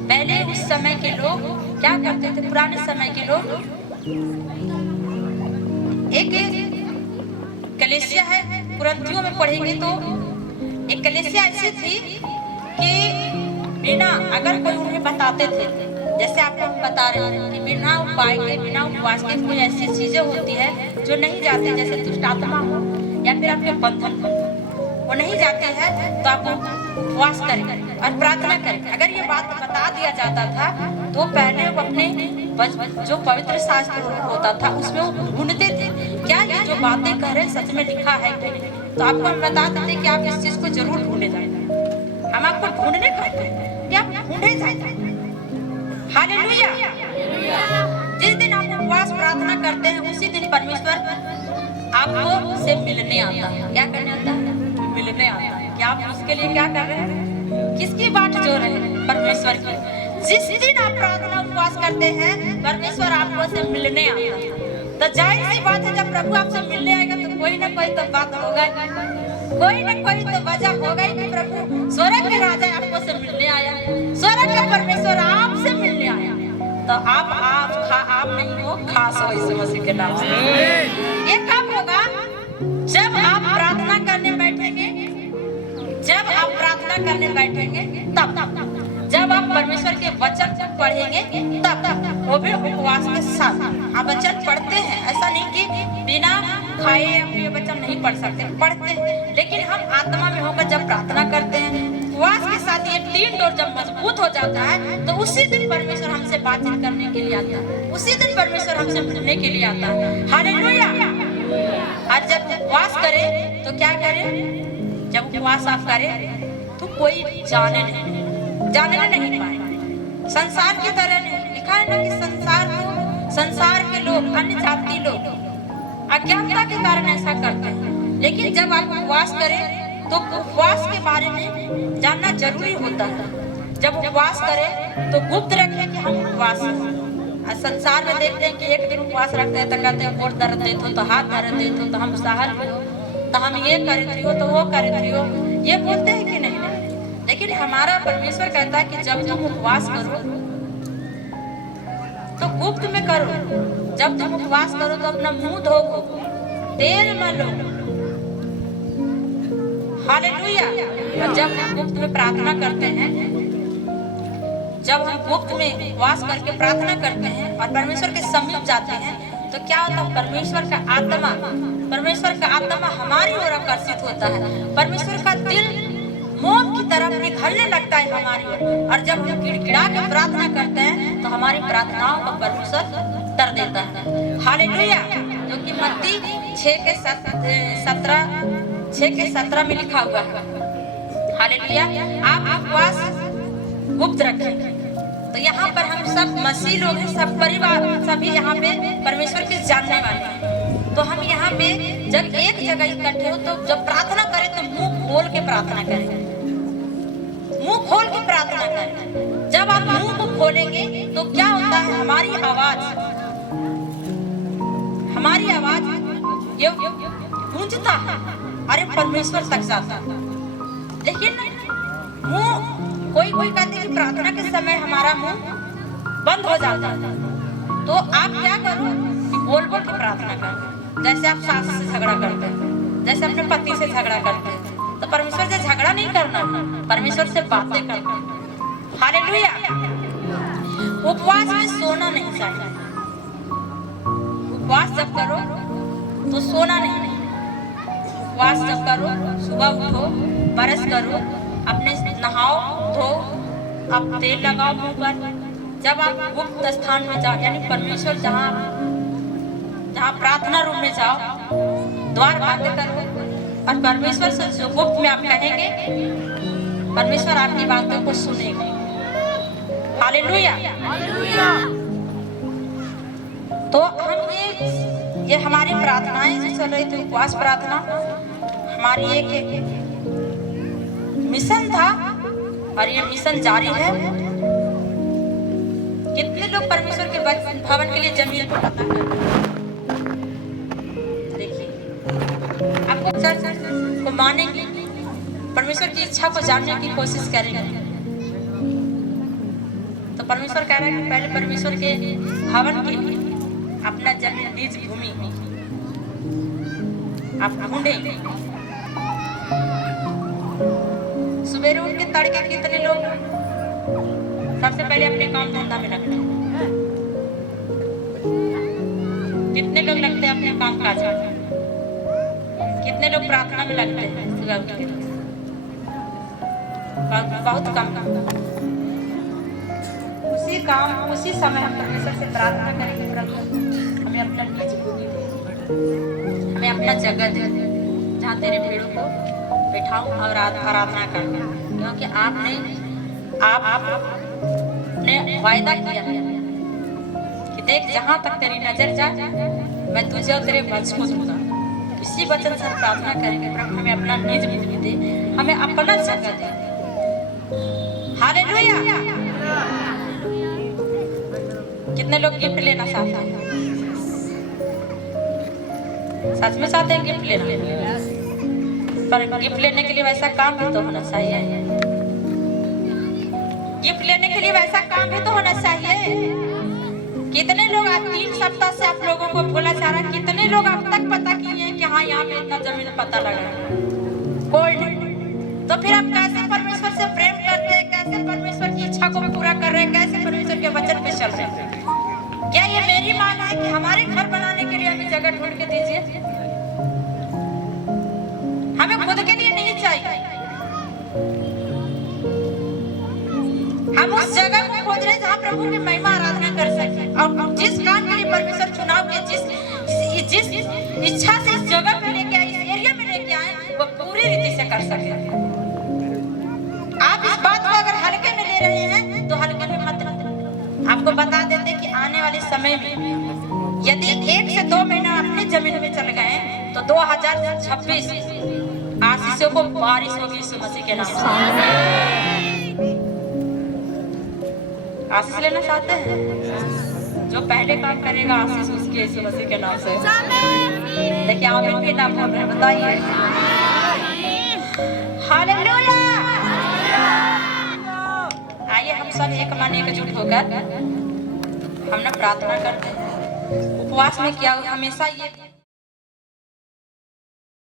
पहले उस समय के लोग क्या करते थे, पुराने समय के लोग, एक कलीसिया है, कुरिन्थियों में पढ़ेंगे तो एक कलीसिया ऐसी थी कि बिना, अगर कोई उन्हें बताते थे, जैसे आपको हम बता रहे हैं कि बिना उपाय के, बिना उपवास के कोई ऐसी चीजें होती है जो नहीं जाते, जैसे दुष्ट आत्मा हो या फिर आपके बंधन हो, वो नहीं जाते हैं, तो आप उपवास करें और प्रार्थना करें। अगर ये बात बता दिया जाता था तो पहले वो अपने जो पवित्र शास्त्र होता था उसमें वो ढूंढते थे क्या ये जो बातें कह रहे सच में लिखा है कि नहीं। तो आपको हम बता देते कि आप इस चीज को जरूर ढूंढे जाए। हम आपको ढूंढने कहते हैं कि आप ढूंढे जाए। हालेलुया। जिस दिन आप उपवास प्रार्थना करते हैं उसी दिन परमेश्वर आपको से मिलने आता है। क्या करने आता है? मिलने आता है। क्या आप उसके लिए क्या कर रहे हैं? किसकी बाट जो रहे हैं? परमेश्वर की। जिस दिन आप प्रार्थना उपवास करते हैं परमेश्वर आपको से मिलने आता है। तो जाहिर सी बात है, जब प्रभु आपसे मिलने आएगा तो कोई ना कोई तो बात होगा, कोई ना कोई तो वजह होगा कि प्रभु स्वर्ग के राजा आपको से मिलने आया, स्वर्ग का परमेश्वर आपसे मिलने आया। तो आप नहीं हो, खास हो इस मसीह के नाम से। ये कब होगा? जब आप प्रार्थना करने बैठेंगे, जब आप प्रार्थना करने बैठेंगे तब, जब आप परमेश्वर के वचन को पढ़ेंगे तब, वो भी उपवास के साथ। आप वचन पढ़ते हैं, ऐसा नहीं कि बिना खाए ये वचन नहीं पढ़ सकते, पढ़ते हैं, लेकिन हम आत्मा में होकर जब प्रार्थना करते हैं उपवास के साथ, ये 3 डोर जब मजबूत हो जाता है तो उसी दिन परमेश्वर हमसे बातचीत करने के लिए आता है, उसी दिन परमेश्वर हमसे मिलने के लिए आता है। हालेलुया। और जब उपवास करें तो क्या करें? जब उपवास आप करें तो कोई जानने नहीं पाए, संसार की तरह नहीं। लिखा है ना कि संसार के लोग, अन्य जाति लोग अज्ञानता के कारण ऐसा करते हैं, लेकिन जब आप उपवास करें तो उपवास के बारे में जानना जरूरी होता है। जब उपवास करें तो गुप्त रखें कि हम उपवास हैं। संसार में देखते हैं कि एक दिन उपवास रखते हैं तो कहते हैं गोड़ दर्द देते हो, तो हाथ दर्द देते हो, तो हम सहल हो, तो हम ये करे हो, तो वो करे हो, ये बोलते हैं कि नहीं। लेकिन हमारा परमेश्वर कहता है कि जब तुम उपवास करो तो गुप्त में करो। जब तुम उपवास करो तो अपना मुंह धोओ, तेल मलो। हालेलुया। और जब हम गुप्त में प्रार्थना करते हैं, जब हम गुप्त में उपवास करके प्रार्थना करते हैं और परमेश्वर के समीप जाते हैं तो क्या होता है? परमेश्वर का आत्मा हमारी ओर आकर्षित होता है। परमेश्वर का दिल मोम की तरफ निखरने लगता है हमारी ओर। और जब हम गिड़गिड़ा के प्रार्थना करते हैं तो हमारी प्रार्थनाओं का परमेश्वर उत्तर देता है। हालेलुया। जो कि मत्ती 6:17 में लिखा हुआ है। हालेलुया। आप उपवास गुप्त रखें। तो यहाँ पर हम सब मसीह लोग हैं, सब परिवार, सभी यहाँ पे परमेश्वर के जानने वाले हैं। तो हम यहाँ पे जब एक जगह इकट्ठे हो तो जब प्रार्थना करें तो मुंह खोल के प्रार्थना करें, मुंह खोल के प्रार्थना करें। जब आप मुंह को खोलेंगे तो क्या होता है? हमारी आवाज ये गूंजता है, अरे परमेश्वर तक जाता है। लेकिन मुंह कोई कोई कहते हैं कि प्रार्थना के समय हमारा मुंह बंद हो जाता है, तो आप क्या करो कि बोल बोल के प्रार्थना करो। जैसे आप सास से झगड़ा करते हैं, जैसे अपने पति से झगड़ा करते हैं, तो परमेश्वर से झगड़ा नहीं करना, परमेश्वर से बातें करना। हालेलुया। उपवास में सोना नहीं चाहिए। उपवास जब करो तो सोना नहीं। उपवास जब करो, सुबह उठो, ब्रश करो, अपने नहाओ धो, अब तेल लगाओ मुंह पर। जब आप गुप्त स्थान में जाओ, यानी परमेश्वर जहाँ प्रार्थना रूम में जाओ, द्वार बंद करो और परमेश्वर से जो गुप्त में आप कहेंगे, परमेश्वर आपकी बातों को सुनेगा। हालेलुया। तो हम ये हमारी प्रार्थनाएं जो चल रही थी, उपवास प्रार्थना हमारी एक मिशन था और ये मिशन जारी है। कितने लोग परमेश्वर के भवन के लिए जमीन को पता करते हैं? देखिए, आपको चर्च को मानेंगे, परमेश्वर की इच्छा को जानने की कोशिश करेंगे, तो परमेश्वर कह रहा है कि पहले परमेश्वर के भवन के लिए अपना जमीन, निज भूमि आप ढूंढेंगे। सवेरे उठ के तड़के कितने लोग सबसे पहले अपने काम धंधा में लगते हैं? कितने लोग लगते हैं अपने काम काज में? कितने लोग प्रार्थना में लगते हैं सुबह उठ के? बहुत कम। उसी समय हम परमेश्वर से प्रार्थना करेंगे, प्रभु हमें अपना निज भूमि दे, हमें अपना जगह दे जहाँ तेरे भेड़ों को बैठाऊं और आराधना करूं, क्योंकि आपने वायदा किया कि देख जहां तक तेरी नजर जाए मैं तुझे और तेरे वंश को दूंगा। इसी वचन से प्रार्थना करेंगे, प्रभु हमें अपना निज भूमि दे, हमें अपना जगह दे। हालेलुया। कितने लोग गिफ्ट लेना चाहते हैं? सच में चाहते हैं गिफ्ट लेना? पर गिफ्ट लेने के लिए वैसा काम भी तो होना चाहिए। गिफ्ट लेने के लिए वैसा काम भी तो होना चाहिए। कितने लोग आज 3 सप्ताह से आप लोगों को बोला जा रहा, कितने लोग अब तक पता किए हैं कि हाँ यहाँ पे इतना जमीन पता लगा? कोई नहीं। तो फिर आप कैसे परमेश्वर से प्रेम करते हैं, कैसे परमेश्वर की इच्छा को पूरा कर रहे हैं, कैसे परमेश्वर के वचन पे चल रहे हैं? क्या ये मेरी मांग है कि हमारे घर बनाने के लिए हमें जगह ढूंढ के दीजिए? हमें खुद के लिए नहीं चाहिए, हम उस जगह को खोज रहे हैं जहाँ प्रभु की महिमा आराधना कर सके। और जिस काम के लिए परमेश्वर चुनाव के जिस इच्छा से इस जगह पे लेके आए, इस एरिया में लेके आए, वो पूरी रीति से कर सके। आप इस बात को अगर हल्के में ले रहे हैं तो हल्के में मत। आपको बता देते कि आने वाले समय में यदि 1 से 2 महीना अपनी जमीन में चल गए तो 2026 आशीषों को बारिश होगी यीशु मसीह के नाम से। आशीष लेना चाहते हैं? जो पहले काम करेगा आशीष उसके यीशु मसीह के नाम से। देखिए आमीन भी नाम बोल रहे हैं, बताइए। हालेलुया। आइए हम सब एक मन एकजुट होकर हम ना प्रार्थना करते हैं। उपवास में क्या हमेशा ये